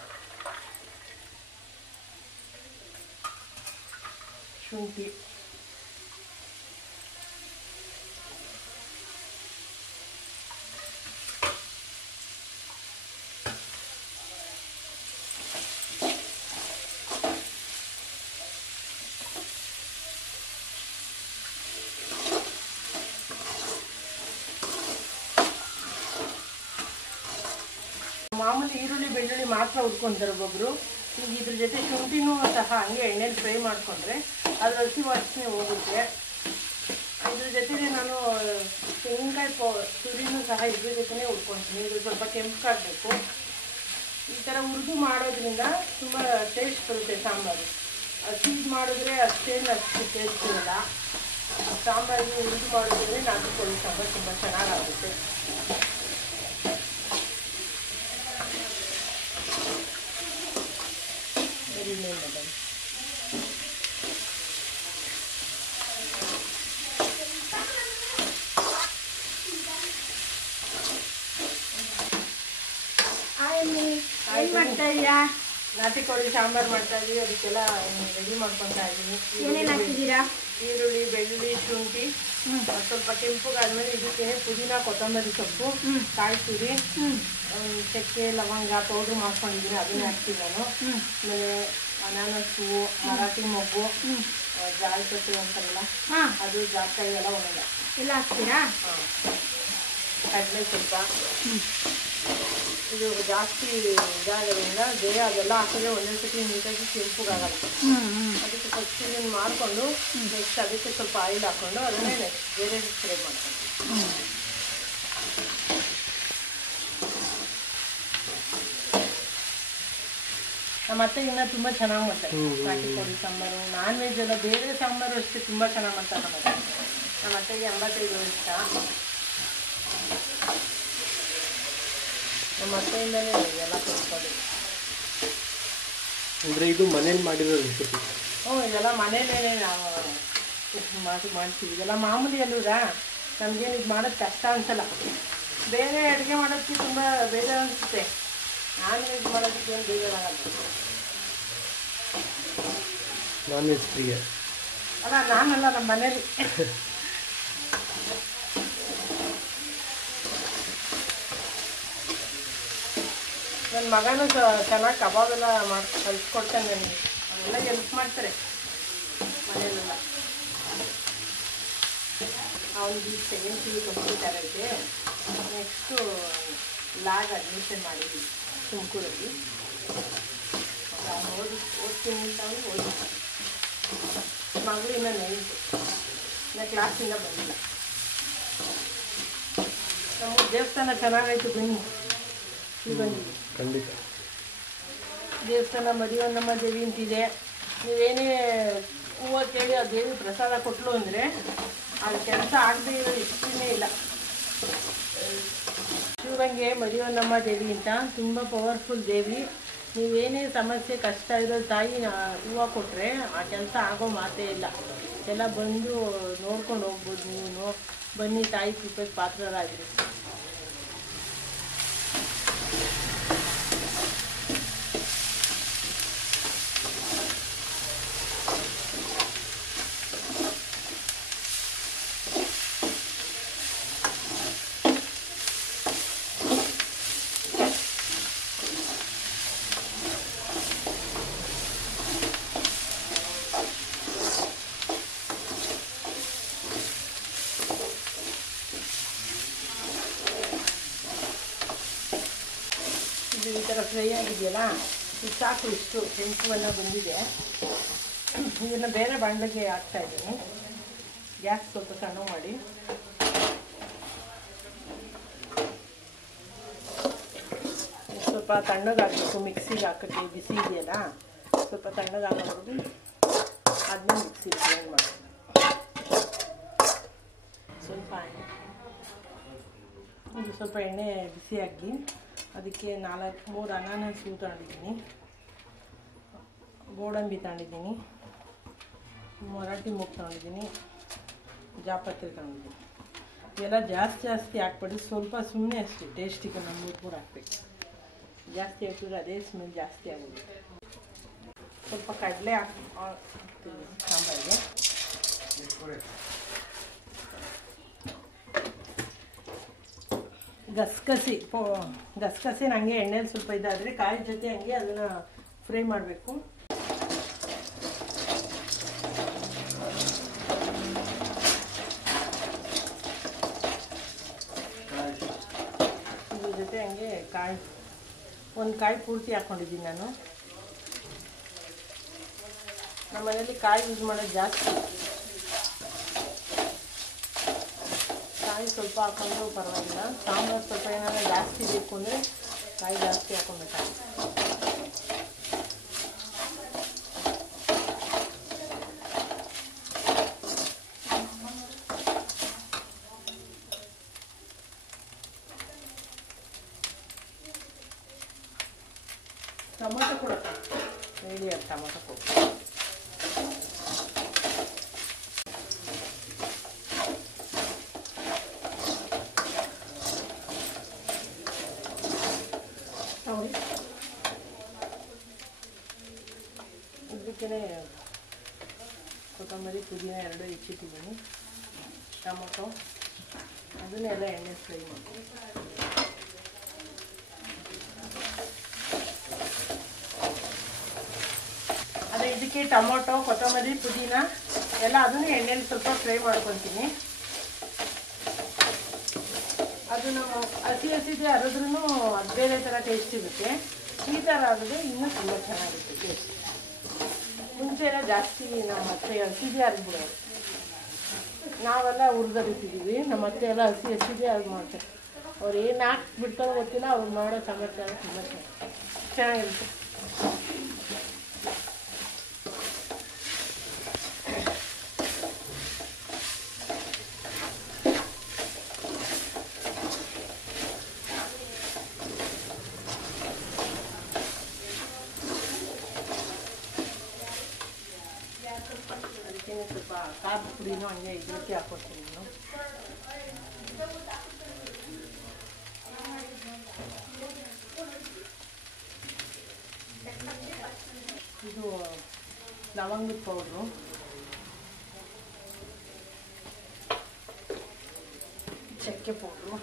ಶುಂಠಿ, ಮಾಮೂಲಿ ಈರುಳ್ಳಿ ಬೆಳ್ಳುಳ್ಳಿ ಮಾತ್ರ ಹುರ್ಕೊಂತಾರೆ ಒಬ್ಬೊಬ್ರು. ಈಗ ಇದ್ರ ಜೊತೆ ಶುಂಠಿನೂ ಸಹ ಹಂಗೆ ಎಣ್ಣೆಲಿ ಫ್ರೈ ಮಾಡಿಕೊಂಡ್ರೆ ಅದ್ರ ಹಸಿ ವಾಸನೆ ಹೋಗುತ್ತೆ. ಇದ್ರ ಜೊತೆಗೆ ನಾನು ತೆಂಗಿನಕಾಯಿ ತುರಿನೂ ಸಹ ಇದ್ರ ಜೊತೆನೇ ಹುರ್ಕೊತೀನಿ. ಇದು ಸ್ವಲ್ಪ ಕೆಂಪಗಾಗಬೇಕು. ಈ ಥರ ಹುರಿದು ಮಾಡೋದ್ರಿಂದ ತುಂಬ ಟೇಸ್ಟ್ ಬರುತ್ತೆ ಸಾಂಬಾರು. ಹಸಿದು ಮಾಡಿದ್ರೆ ಅಷ್ಟು ಟೇಸ್ಟ್ ಇರಲ್ಲ. ಸಾಂಬಾರಿಗೆ ಯೂಸ್ ಮಾಡೋದ್ರೆ ನಾಟಿ ಕೋಳಿ ಸಾಂಬಾರು ತುಂಬ ಚೆನ್ನಾಗಾಗುತ್ತೆ. Very name madam. ಏನು ಮಾಡ್ತಾ ಇದೀಯಾ? ನಾಟಿ ಕೋಳಿ ಸಾಂಬಾರು ಮಾಡ್ತಾ ಇದೀವಿ. ಅದಕ್ಕೆಲ್ಲ ರೆಡಿ ಮಾಡ್ಕೊತಾ ಇದ್ದೀನಿ. ಏನೇನು ಹಾಕಿದ್ದೀರಾ? ಈರುಳ್ಳಿ, ಬೆಳ್ಳುಳ್ಳಿ, ಶುಂಠಿ, ಸ್ವಲ್ಪ ಕೆಂಪುಗಾದ್ಮೇಲೆ ಇದಕ್ಕೆ ಪುದೀನ, ಕೊತ್ತಂಬರಿ ಸೊಪ್ಪು, ಕಾಯಿ ತುರಿ, ಚಕ್ಕೆ, ಲವಂಗ ಪೌಡ್ರ್ ಮಾಡ್ಕೊಂಡಿದ್ದೀನಿ, ಅದನ್ನ ಹಾಕ್ತೀನಿ ನಾನು. ಆಮೇಲೆ ಅನಾನಸ್ ಹೂವು, ಮರಾಠಿ ಮೊಗ್ಗು, ಜಾಯಿಪತ್ರೆ ಅಂತಾರಲ್ಲ ಅದು, ಜಾಕಾಯಿ ಎಲ್ಲ ಒಂದಲ್ಲ ಎಲ್ಲ ಹಾಕ್ತೀರಾ? ಕಡಲೆ ಸ್ವಲ್ಪ. ಇದು ಜಾಸ್ತಿ ಇದಾಗೋದ್ರಿಂದ ಬೇರೆ ಅದೆಲ್ಲ ಹಾಕಿದ್ರೆ ಒಂದೊಂದು ಸತಿ ನೀಟಾಗಿ ಕೆಂಪುಗಾಗಲ್ಲ. ಅದಕ್ಕೆ ಫಸ್ಟ್ ಇದನ್ನು ಮಾಡಿಕೊಂಡು ನೆಕ್ಸ್ಟ್ ಅದಕ್ಕೆ ಸ್ವಲ್ಪ ಆಯಿಲ್ ಹಾಕ್ಕೊಂಡು ಅದನ್ನೇ ನೆಕ್ಸ್ಟ್ ಬೇರೆ ಫ್ರೈ ಮಾಡ್ಕೊಂಡು. ನಮ್ಮ ಅತ್ತೆ ಇನ್ನೂ ತುಂಬ ಚೆನ್ನಾಗಿ ಮಾಡ್ತಾರೆ ನಾಟಿ ಕೋಳಿ ಸಾಂಬಾರು. ನಾನ್ ವೆಜ್ ಎಲ್ಲ ಬೇರೆ ಸಾಂಬಾರು ಅಷ್ಟೇ ತುಂಬ ಚೆನ್ನಾಗಿ ಮಾಡ್ತಾರೆ ನಮ್ಮ ಅತ್ತೆಗೆ 85 ವರ್ಷ. ನಮ್ಮ ಅತ್ತೆಯಿಂದಲೇ ಎಲ್ಲ ಕೊಡ್ತಾರೆ. ಅಂದರೆ ಇದು ಮನೇಲಿ ಮಾಡಿರೋ ರೆಸಿಪಿ? ಇದೆಲ್ಲ ಮನೇಲೇ ನಾವು ಮಾಡ್ತೀವಿ. ಇದೆಲ್ಲ ಮಾಮೂಲಿ ಅಲ್ವರಾ, ನಮಗೇನು ಇದು ಮಾಡೋದು ಕಷ್ಟ ಅನ್ಸಲ್ಲ. ಬೇರೆ ಅಡುಗೆ ಮಾಡೋದಕ್ಕೆ ತುಂಬ ಬೇಜಾರು ಅನಿಸುತ್ತೆ. ನಾನ್ ವೆಜ್ ಮಾಡೋದಕ್ಕೆ ಏನು ಬೇಜಾರಾಗಲ್ಲ. ನಾನ್ ವೆಜ್ ಪ್ರಿಯ ಅಲ್ಲ, ನಾನಲ್ಲ, ನಮ್ಮ ಮನೇಲಿ. ನನ್ನ ಮಗನೂ ಚೆನ್ನಾಗಿ ಕಬಾಬೆಲ್ಲ ಕಲಿಸ್ಕೊಡ್ತಾನೆ ನನಗೆ. ಅವನ್ನೆಲ್ಲ ಹೆಲ್ಪ್ ಮಾಡ್ತಾರೆ ಮನೆಯಲ್ಲೆಲ್ಲ. ಅವನಿಗೆ ಈಗ ಸೆಕೆಂಡ್ PU ಕಂಪ್ಲೀಟ್ ಆಗೈತೆ. ನೆಕ್ಸ್ಟು ಲಾಗ್ ಅಡ್ಮಿಷನ್ ಮಾಡಿದ್ದೀವಿ ತುಮಕೂರಲ್ಲಿ. ಅವ್ನು ಓದ್ತೀನಿ ಅಂತ ಅವನು ಓದಿ. ಮಗಳು ಇನ್ನೂ 9th, ಇನ್ನು ಕ್ಲಾಸಿಂದ ಬಂದಿಲ್ಲ. ನಮ್ಮ ದೇವಸ್ಥಾನ ಚೆನ್ನಾಗಾಯ್ತು, ಬನ್ನಿ ಶಿವಗಂಗೆ. ಖಂಡಿತ. ದೇವಸ್ಥಾನ ಮರಿಯನ್ನಮ್ಮ ದೇವಿ ಅಂತಿದೆ. ನೀವೇನೇ ಹೂವು ಕೇಳಿ ಆ ದೇವಿ ಪ್ರಸಾದ ಕೊಟ್ಟಲು ಅಂದರೆ ಅದು ಕೆಲಸ ಆಗದೆ ಇರೋ ಇಷ್ಟೇ ಇಲ್ಲ. ಶಿವಗಂಗೆ ಮರಿಯನ್ನಮ್ಮ ದೇವಿ ಅಂತ ತುಂಬ ಪವರ್ಫುಲ್ ದೇವಿ. ನೀವೇನೇ ಸಮಸ್ಯೆ ಕಷ್ಟ ಇರೋ ತಾಯಿ ಹೂವು ಕೊಟ್ಟರೆ ಆ ಕೆಲಸ ಆಗೋ ಮಾತೇ ಇಲ್ಲ. ಎಲ್ಲ ಬಂದು ನೋಡ್ಕೊಂಡು ಹೋಗ್ಬೋದು. ನೀವು ಬನ್ನಿ, ತಾಯಿ ಕೃಪೆಗೆ ಪಾತ್ರರಾಗಿರಿ. ಈ ಥರ ಫ್ರೈ ಆಗಿದೆಯಲ್ಲ, ಇದು ಸಾಕು. ಇಷ್ಟು ಕೆಂಪುವನ್ನು ಬಂದಿದೆ. ಇದನ್ನು ಬೇರೆ ಬಾಣಲೆಗೆ ಹಾಕ್ತಾಯಿದ್ದೀನಿ. ಗ್ಯಾಸ್ ಸ್ವಲ್ಪ ಸಣ್ಣ ಮಾಡಿ. ಸ್ವಲ್ಪ ತಣ್ಣಗಾಗಬೇಕು. ಮಿಕ್ಸಿಗೆ ಹಾಕೋಕ್ಕೆ ಬಿಸಿ ಇದೆಯಲ್ಲ, ಸ್ವಲ್ಪ ತಣ್ಣಗಾಗೋದು. ಅದನ್ನ ಮಿಕ್ಸಿಗೆ ಗ್ರೈಂಡ್ ಮಾಡಿ. ಸ್ವಲ್ಪ ಎಣ್ಣೆ ಬಿಸಿ ಹಾಕಿ ಅದಕ್ಕೆ 3 ಅನಾನಸ್ ಹೂ ತಗೊಂಡಿದ್ದೀನಿ, ಗೋಡಂಬಿ ತಗೊಂಡಿದ್ದೀನಿ, ಮರಾಠಿ ಮೊಗ್ಗು ತಗೊಂಡಿದ್ದೀನಿ, ಜಾಪತ್ರೆ ತಗೊಂಡಿದ್ದೀನಿ. ಇವೆಲ್ಲ ಜಾಸ್ತಿ ಹಾಕ್ಬೇಡಿ, ಸ್ವಲ್ಪ ಸುಮ್ಮನೆ ಅಷ್ಟೇ ಟೇಸ್ಟಿಗೆ. ನಮ್ಮ ಕೂಡ ಹಾಕ್ಬೇಕು. ಜಾಸ್ತಿ ಹಾಕಿದ್ರೆ ಅದೇ ಸ್ಮೆಲ್ ಜಾಸ್ತಿ ಆಗೋದು. ಸ್ವಲ್ಪ ಕಡಲೆ ಹಾಕ್ತೀವಿ ಸಾಂಬಾರಿಗೆ. ಗಸಗಸೆ ಹಂಗೆ ಎಣ್ಣೆಲಿ ಸ್ವಲ್ಪ ಇದಾದರೆ ಕಾಯಿ ಜೊತೆ ಹಂಗೆ ಅದನ್ನು ಫ್ರೈ ಮಾಡಬೇಕು. ಇದ್ರ ಜೊತೆ ಹಂಗೆ ಒಂದು ಕಾಯಿ ಪೂರ್ತಿ ಹಾಕ್ಕೊಂಡಿದ್ದೀನಿ ನಾನು. ನಮ್ಮ ಮನೇಲಿ ಕಾಯಿ ಯೂಸ್ ಮಾಡೋದು ಜಾಸ್ತಿ. ಕಾಯಿ ಸ್ವಲ್ಪ ಹಾಕೊಂಡ್ರೂ ಪರವಾಗಿಲ್ಲ. ಸಾಂಬಾರು ಸ್ವಲ್ಪ ಏನಾದರೂ ಜಾಸ್ತಿ ಬೇಕು ಅಂದರೆ ಕಾಯಿ ಜಾಸ್ತಿ ಹಾಕೊಬೇಕಾಗುತ್ತೆ. ಟೊಮೊಟೊ ಕೂಡ ಮೀಡಿಯಮ್ ಟೊಮೊಟೊ ಕೂಡ ಇದಕ್ಕೆ ಕೊತ್ತಂಬರಿ ಪುದೀನ ಎರಡು ಹೆಚ್ಚಿಟ್ಟಿದ್ದೀನಿ ಟೊಮೊಟೊ ಅದನ್ನೆಲ್ಲ ಎಣ್ಣೆ ಫ್ರೈ ಮಾಡಿ ಅದೇ ಇದಕ್ಕೆ ಟೊಮೊಟೊ ಕೊತ್ತಂಬರಿ ಪುದೀನ ಎಲ್ಲ ಅದನ್ನೇ ಎಣ್ಣೆಲಿ ಸ್ವಲ್ಪ ಫ್ರೈ ಮಾಡ್ಕೊತೀನಿ ಅದು ನಾವು ಹಸಿದೆ ಅರಿದ್ರೂ ಅದು ಬೇರೆ ಥರ ಟೇಸ್ಟ್ ಇರುತ್ತೆ ಈ ಥರ ಆದರೆ ಇನ್ನೂ ತುಂಬ ಚೆನ್ನಾಗಿರುತ್ತೆ ಟೇಸ್ಟ್ ಮುಂಚೆ ಎಲ್ಲ ಜಾಸ್ತಿ ನಮ್ಮ ಅತ್ತೆ ಹಸಿದೆ ಅರಿದ್ಬಿಡೋರು ನಾವೆಲ್ಲ ಹುರಿದರಿತಿದ್ದೀವಿ ನಮ್ಮ ಅತ್ತೆ ಎಲ್ಲ ಹಸಿದೆ ಅದು ಮಾಡ್ತಾರೆ ಅವ್ರು ಏನು ಹಾಕಿ ಬಿಡ್ತಾರೋ ಗೊತ್ತಿಲ್ಲ ಅವ್ರು ಮಾಡೋ ಸಮಾಚಾರ ತುಂಬ ಚೆನ್ನಾಗಿರುತ್ತೆ ಸ್ವಲ್ಪ ಖಾರದ ಪುಡಿನೂ ಹಂಗೆ ಇದಕ್ಕೆ ಹಾಕ್ಕೊಡ್ತೀನಿ ನಾನು ಇದು ಲವಂಗದ ಪೌಡ್ರು ಚಕ್ಕೆ ಪೌಡ್ರು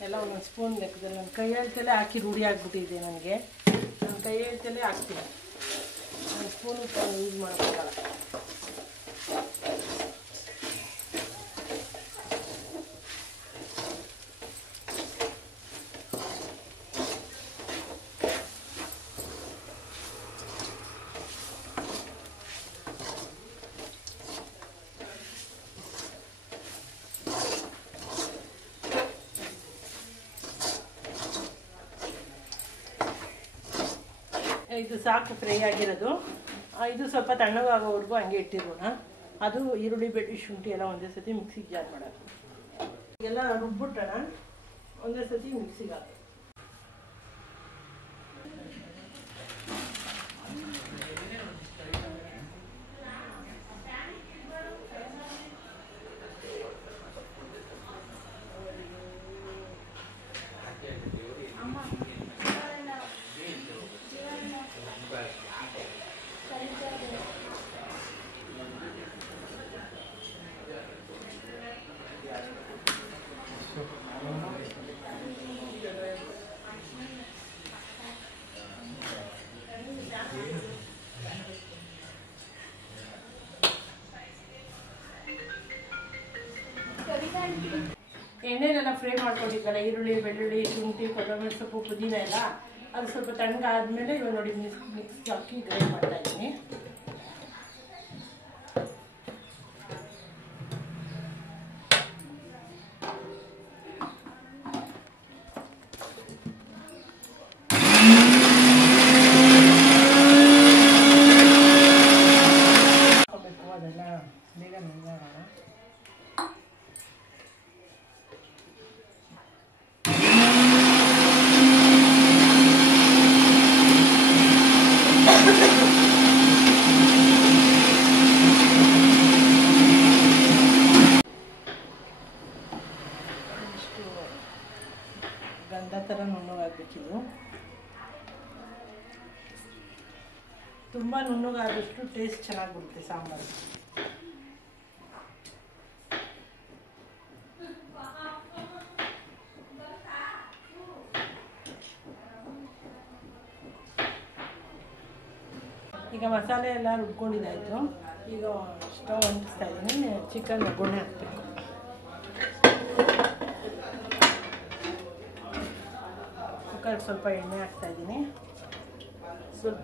ಎಲ್ಲ ಒಂದೊಂದು ಸ್ಪೂನ್ ಲೆಕ್ಕದಲ್ಲಿ ನನ್ನ ಕೈ ಹೇಳ್ತಲೇ ಹಾಕಿ ರೂಢಿ ಆಗಿಬಿಟ್ಟಿದೆ ನನಗೆ ನನ್ನ ಕೈ ಹೇಳ್ತಲೇ ಹಾಕ್ತೀನಿ ಒಂದು ಸ್ಪೂನು ಯೂಸ್ ಮಾಡೋಕ್ಕಾಗಲ್ಲ ಇದು ಸಾಕು ಫ್ರೈ ಆಗಿರೋದು ಇದು ಸ್ವಲ್ಪ ತಣ್ಣಗಾಗೋವರೆಗೂ ಹಂಗೆ ಇಟ್ಟಿರೋಣ ಅದು ಈರುಳ್ಳಿ ಬೆಳ್ಳುಳ್ಳಿ ಶುಂಠಿ ಎಲ್ಲ ಒಂದೇ ಸತಿ ಮಿಕ್ಸಿಗೆ ಜಾರ್ ಮಾಡೋದು ಎಲ್ಲ ರುಬ್ಬಿಟ್ಟೋಣ ಒಂದೇ ಸತಿ ಮಿಕ್ಸಿಗೆ ಹಾಕಿ ಎಣ್ಣೆಲೆಲ್ಲ ಫ್ರೈ ಮಾಡ್ಕೊಂಡಿದ್ದಲ್ಲ ಈರುಳ್ಳಿ ಬೆಳ್ಳುಳ್ಳಿ ಶುಂಠಿ ಕೊತ್ತಂಬರಿ ಸೊಪ್ಪು ಪುದೀನ ಎಲ್ಲ ಅದು ಸ್ವಲ್ಪ ತಣ್ಣಗಾದ್ಮೇಲೆ ಇವಾಗ ನೋಡಿ ಮಿಕ್ಸ್ ಹಾಕಿ ಗ್ರೈಂಡ್ ಮಾಡ್ತಾ ಇದ್ದೀನಿ ಅದೆಲ್ಲ ಬೇಗ ಮೆಂಗಾಗೋಣ ಗಂಧ ಥರ ನುಣ್ಣಗಾಗಬೇಕಿದು ತುಂಬ ನುಣ್ಣಗಾದಷ್ಟು ಟೇಸ್ಟ್ ಚೆನ್ನಾಗಿ ಬರುತ್ತೆ ಸಾಂಬಾರು ಈಗ ಮಸಾಲೆ ಎಲ್ಲ ರುಬ್ಕೊಂಡಿದ್ದಾಯಿತು ಈಗ ಸ್ಟವ್ ಅಂಟಿಸ್ತಾ ಇದ್ದೀನಿ ಚಿಕನ್ ಒಗ್ಗರಣೆ ಹಾಕಬೇಕು ಕುಕ್ಕರ್ಗೆ ಸ್ವಲ್ಪ ಎಣ್ಣೆ ಹಾಕ್ತಾಯಿದ್ದೀನಿ ಸ್ವಲ್ಪ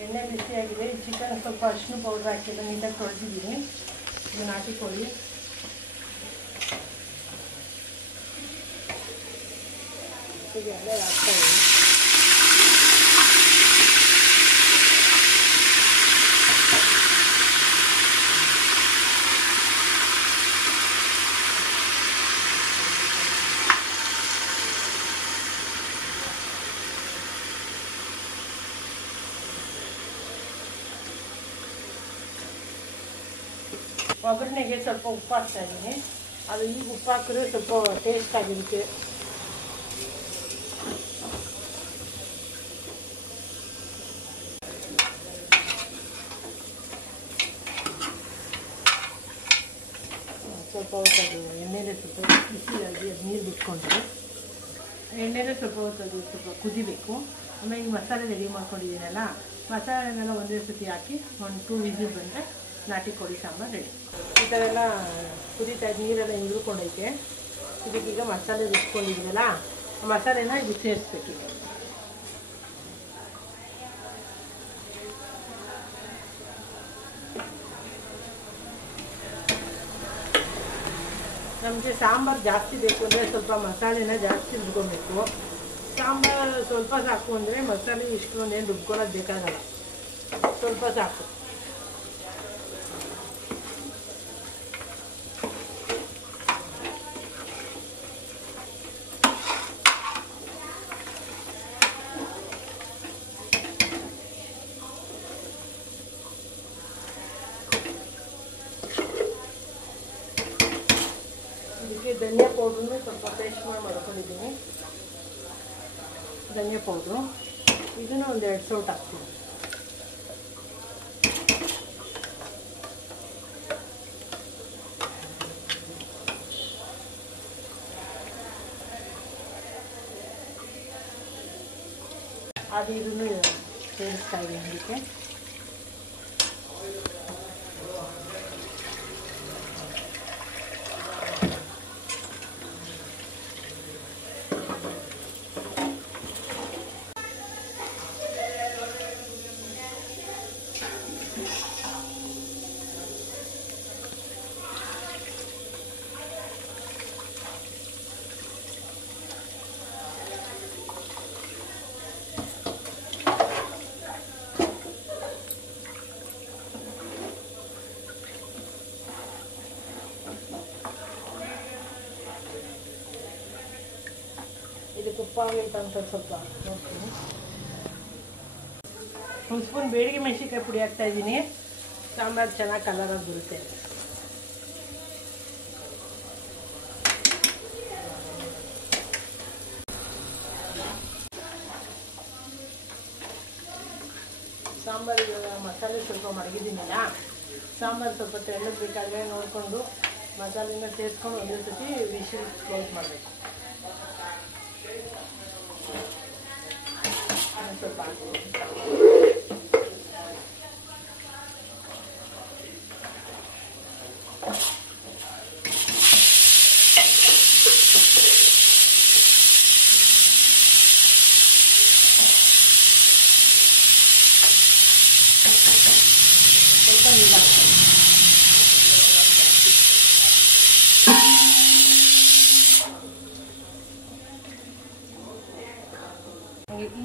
ಎಣ್ಣೆ ಬಿಸಿಯಾಗಿದೆ ಚಿಕನ್ ಸ್ವಲ್ಪ ಅರಿಶಿನ ಪೌಡ್ರ್ ಹಾಕಿಲ್ಲ ನೀಟಾಗಿ ತೊಳೆದಿದ್ದೀನಿ ಇದನ್ನು ಹಾಕಿಕೊಳ್ಳಿ ಎಲ್ಲ ಹಾಕ್ತಾಯಿದ್ದೀನಿ ಒಗ್ಗರಣೆಗೆ ಸ್ವಲ್ಪ ಉಪ್ಪು ಹಾಕ್ತಾ ಇದ್ದೀನಿ. ಅದು ಈಗ ಉಪ್ಪು ಹಾಕಿದ್ರೆ ಸ್ವಲ್ಪ ಟೇಸ್ಟ್ ಆಗಿರುತ್ತೆ. ಸ್ವಲ್ಪ ಹೊತ್ತು ಅದು ಎಣ್ಣೆಲೆ ಸ್ವಲ್ಪ ಬಿಸಿಯಾಗಿ ಅದು ನೀರು ಬಿಟ್ಕೊಂಡ್ರೆ ಎಣ್ಣೆಲೆ ಸ್ವಲ್ಪ ಹೊತ್ತು ಅದು ಸ್ವಲ್ಪ ಕುದಿಬೇಕು. ಆಮೇಲೆ ಈ ಮಸಾಲೆ ರೆಡಿ ಮಾಡ್ಕೊಂಡಿದ್ದೀನಲ್ಲ, ಮಸಾಲೆನೆಲ್ಲ ಒಂದೇ ಸತಿ ಹಾಕಿ 1-2 ವಿಸಿಲ್ ಬಂದರೆ ನಾಟಿ ಕೋಳಿ ಸಾಂಬಾರು ರೆಡಿ. ಈ ಥರ ಎಲ್ಲ ಕುದೀತಾ ಇದ್ದು ನೀರೆಲ್ಲ ಹಿಂಡ್ಕೊಂಡೈತೆ. ಇದಕ್ಕೀಗ ಮಸಾಲೆ ರುಬ್ಕೊಂಡಿದ್ದೀನಲ್ಲ, ಆ ಮಸಾಲೆನ ಇದಕ್ಕೆ ಸೇರಿಸ್ಬೇಕೀಗ. ನಮಗೆ ಸಾಂಬಾರು ಜಾಸ್ತಿ ಬೇಕು ಅಂದರೆ ಸ್ವಲ್ಪ ಮಸಾಲೆನ ಜಾಸ್ತಿ ರುಬ್ಕೊಬೇಕು. ಸಾಂಬಾರು ಸ್ವಲ್ಪ ಸಾಕು ಅಂದರೆ ಮಸಾಲೆ ಇಷ್ಟೊಂದೇನು ರುಬ್ಕೊಳ್ಳೋದು ಬೇಕಾಗಲ್ಲ, ಸ್ವಲ್ಪ ಸಾಕು. ಇದಕ್ಕೆ ಧನಿಯಾ ಪೌಡ್ರನ್ನು ಸ್ವಲ್ಪ ಪೇಸ್ಟ್ ಮಾಡ್ಕೊಂಡಿದ್ದೀನಿ. ಧನಿಯಾ ಪೌಡ್ರು ಇದನ್ನು ಒಂದು 2 ಸೌಟ್ ಹಾಕ್ತೀನಿ. ಅದು ಇದನ್ನು ಸೇರಿಸ್ತಾ ಇದ್ದೀನಿ ಇದಕ್ಕೆ. ಇದಕ್ಕೆ ಉಪ್ಪು ಆಗೈತೆ ಅಂತ ಸ್ವಲ್ಪ ನೋಡ್ತೀನಿ. 1 ಸ್ಪೂನ್ ಬೇಡಿಗೆ ಮೆಣಸಿನ್ಕಾಯಿ ಪುಡಿ ಹಾಕ್ತಾ ಇದ್ದೀನಿ. ಸಾಂಬಾರು ಚೆನ್ನಾಗಿ ಕಲರಾಗಿ ಬರುತ್ತೆ. ಸಾಂಬಾರಿಗೆ ಮಸಾಲೆ ಸ್ವಲ್ಪ ಮಡಗಿದ್ದೀನಲ್ಲ, ಸಾಂಬಾರು ಸ್ವಲ್ಪ ತೆಳ್ಳಗೆ ಬೇಕಾದರೆ ನೋಡಿಕೊಂಡು ಮಸಾಲೆನ ಸೇರಿಸ್ಕೊಂಡು ಒಂದೇ ಸತಿ ವಿಶಿಲ್ ಕ್ಲೋಸ್ ಮಾಡಬೇಕು. ಸ್ವಲ್ಪ ನೀರು ಹಾಕ್ತೀನಿ.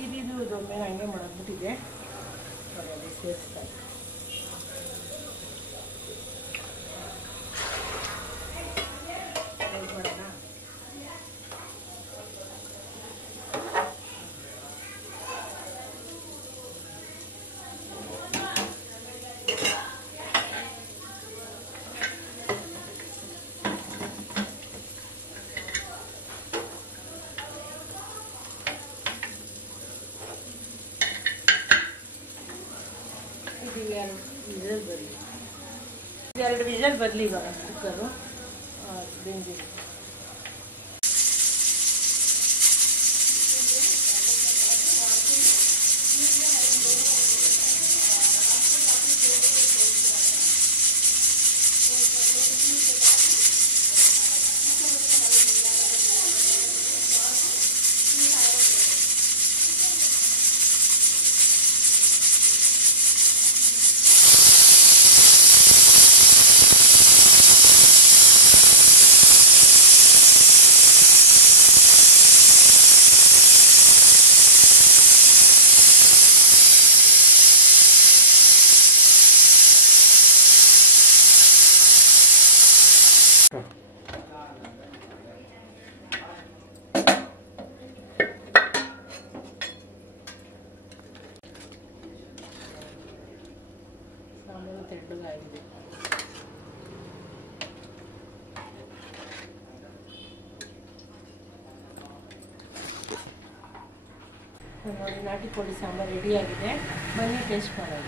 ಈದಿದು ದೊಮ್ಮೆ ಹಂಗೆ ಮಾಡಿಬಿಟ್ಟಿದೆ. ಅದು ಸೇರಿಸ್ತಾರೆ. ಮಾಡೋಣ. ಎರಡು ವಿಷಲ್ ಬರಲಿ ಇವಾಗ ಕುಕ್ಕರು ಬೆಂದಿ. ಸಾಂಬಾರು ತೆಳ್ಳಗಾಗಿದೆ. ನೋಡಿ ನಾಟಿ ಕೋಳಿ ಸಾಂಬಾರು ರೆಡಿಯಾಗಿದೆ, ಬನ್ನಿ ಟೇಸ್ಟ್ ಮಾಡೋಣ.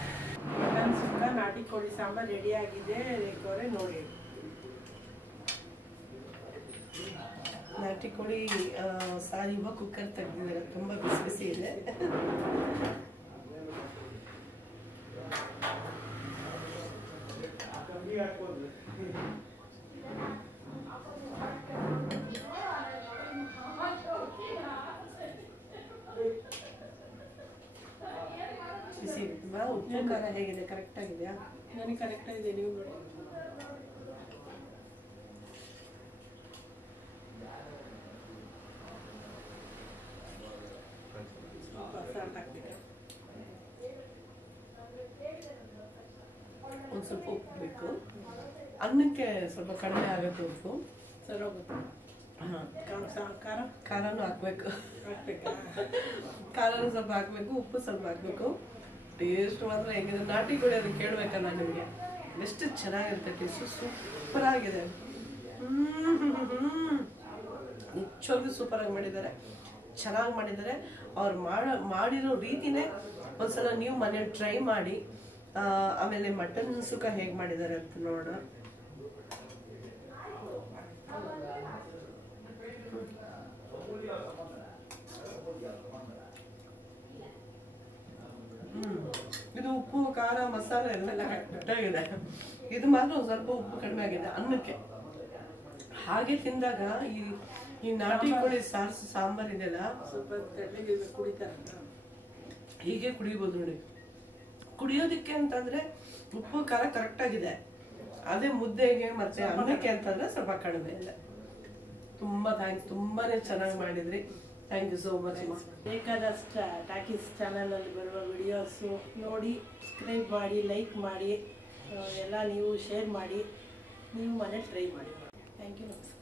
ಮಟನ್ ಸುಕ್ಕ ನಾಟಿ ಕೋಳಿ ಸಾಂಬಾರು ರೆಡಿಯಾಗಿದೆ. ರೇಖವ್ರೆ ನೋಡಿ, ನಾಟಿ ಕೋಳಿ ಸಾರಿ ಇವಾಗ ಕುಕ್ಕರ್ ತೆಗೆದಿದ್ದಾರೆ, ತುಂಬ ಬಿಸಿ ಬಿಸಿ ಇದೆ. ಬಿಸಿ ತುಂಬಾ ಉಪ್ಪು ಖಾರ ಹೇಗಿದೆ? ಕರೆಕ್ಟ್ ಆಗಿದೆಯಾ? ನನಗೆ ಕರೆಕ್ಟ್ ಆಗಿದೆ, ನೀವು ನೋಡಿ. ಒಂದು ಸ್ವಲ್ಪ ಉಪ್ಪು ಬೇಕು, ಅನ್ನಕ್ಕೆ ಸ್ವಲ್ಪ ಕಡಿಮೆ ಆಗುತ್ತೆ ಉಪ್ಪು, ಸರಿ ಹೋಗುತ್ತೆ. ಖಾರನೂ ಹಾಕ್ಬೇಕು, ಖಾರನೂ ಸ್ವಲ್ಪ ಹಾಕ್ಬೇಕು, ಉಪ್ಪು ಸ್ವಲ್ಪ ಹಾಕ್ಬೇಕು. ಟೇಸ್ಟ್ ಮಾತ್ರ ಹೇಗಿದೆ ನಾಟಿ ಕೋಳಿ ಅದು ಕೇಳ್ಬೇಕಲ್ಲ ನಿಮಗೆ, ಎಷ್ಟು ಚೆನ್ನಾಗಿರುತ್ತೆ ಟೇಸ್ಟ್, ಸೂಪರ್ ಆಗಿದೆ. ನಿಜವಾಗ್ಲೂ ಸೂಪರ್ ಆಗಿ ಮಾಡಿದ್ದಾರೆ, ಚೆನ್ನಾಗಿ ಮಾಡಿದ್ದಾರೆ. ಅವ್ರು ಮಾಡಿರೋ ರೀತಿನೇ ಒಂದ್ಸಲ ನೀವು ಮನೇಲಿ ಟ್ರೈ ಮಾಡಿ. ಆಮೇಲೆ ಮಟನ್ ಸುಕ್ಕ ಹೇಗೆ ಮಾಡಿದ್ದಾರೆ ಅಂತ ನೋಡೋಣ. ಇದು ಉಪ್ಪು ಖಾರ ಮಸಾಲೆ ಎಲ್ಲ ಕರೆಕ್ಟಾಗಿದೆ. ಇದು ಮಾತ್ರ ಒಂದು ಸ್ವಲ್ಪ ಉಪ್ಪು ಕಡಿಮೆ ಆಗಿದೆ ಅನ್ನಕ್ಕೆ. ಹಾಗೆ ತಿಂದಾಗ ಈ ನಾಟಿ ಕೋಳಿ ಸಾಂಬಾರ್ ಇದೆಯಲ್ಲ, ಸ್ವಲ್ಪ ಕುಡಿತಾರೆ, ಹೀಗೆ ಕುಡಿಬೋದು ನೋಡಿ. ಕುಡಿಯೋದಕ್ಕೆ ಅಂತಂದ್ರೆ ಉಪ್ಪು ಖಾರ ಕರೆಕ್ಟ್ ಆಗಿದೆ. ಅದೇ ಮುದ್ದೆಗೆ ಮತ್ತೆ ಅನ್ನಕ್ಕೆ ಅಂತಂದ್ರೆ ಸ್ವಲ್ಪ ಕಡಿಮೆ ಇದೆ. ತುಂಬಾ ಥ್ಯಾಂಕ್ಸ್, ತುಂಬಾನೇ ಚೆನ್ನಾಗಿ ಮಾಡಿದ್ರಿ. Thank you so much. ಬೇಕಾದಷ್ಟು ಟಾಕೀಸ್ ಚಾನಲಲ್ಲಿ ಬರುವ ವಿಡಿಯೋಸು ನೋಡಿ, ಸಬ್ಸ್ಕ್ರೈಬ್ ಮಾಡಿ, ಲೈಕ್ ಮಾಡಿ, ಎಲ್ಲ ನೀವು ಶೇರ್ ಮಾಡಿ, ನೀವು ಮನೇಲಿ ಟ್ರೈ ಮಾಡಿ. Thank you. ನಮಸ್ಕಾರ.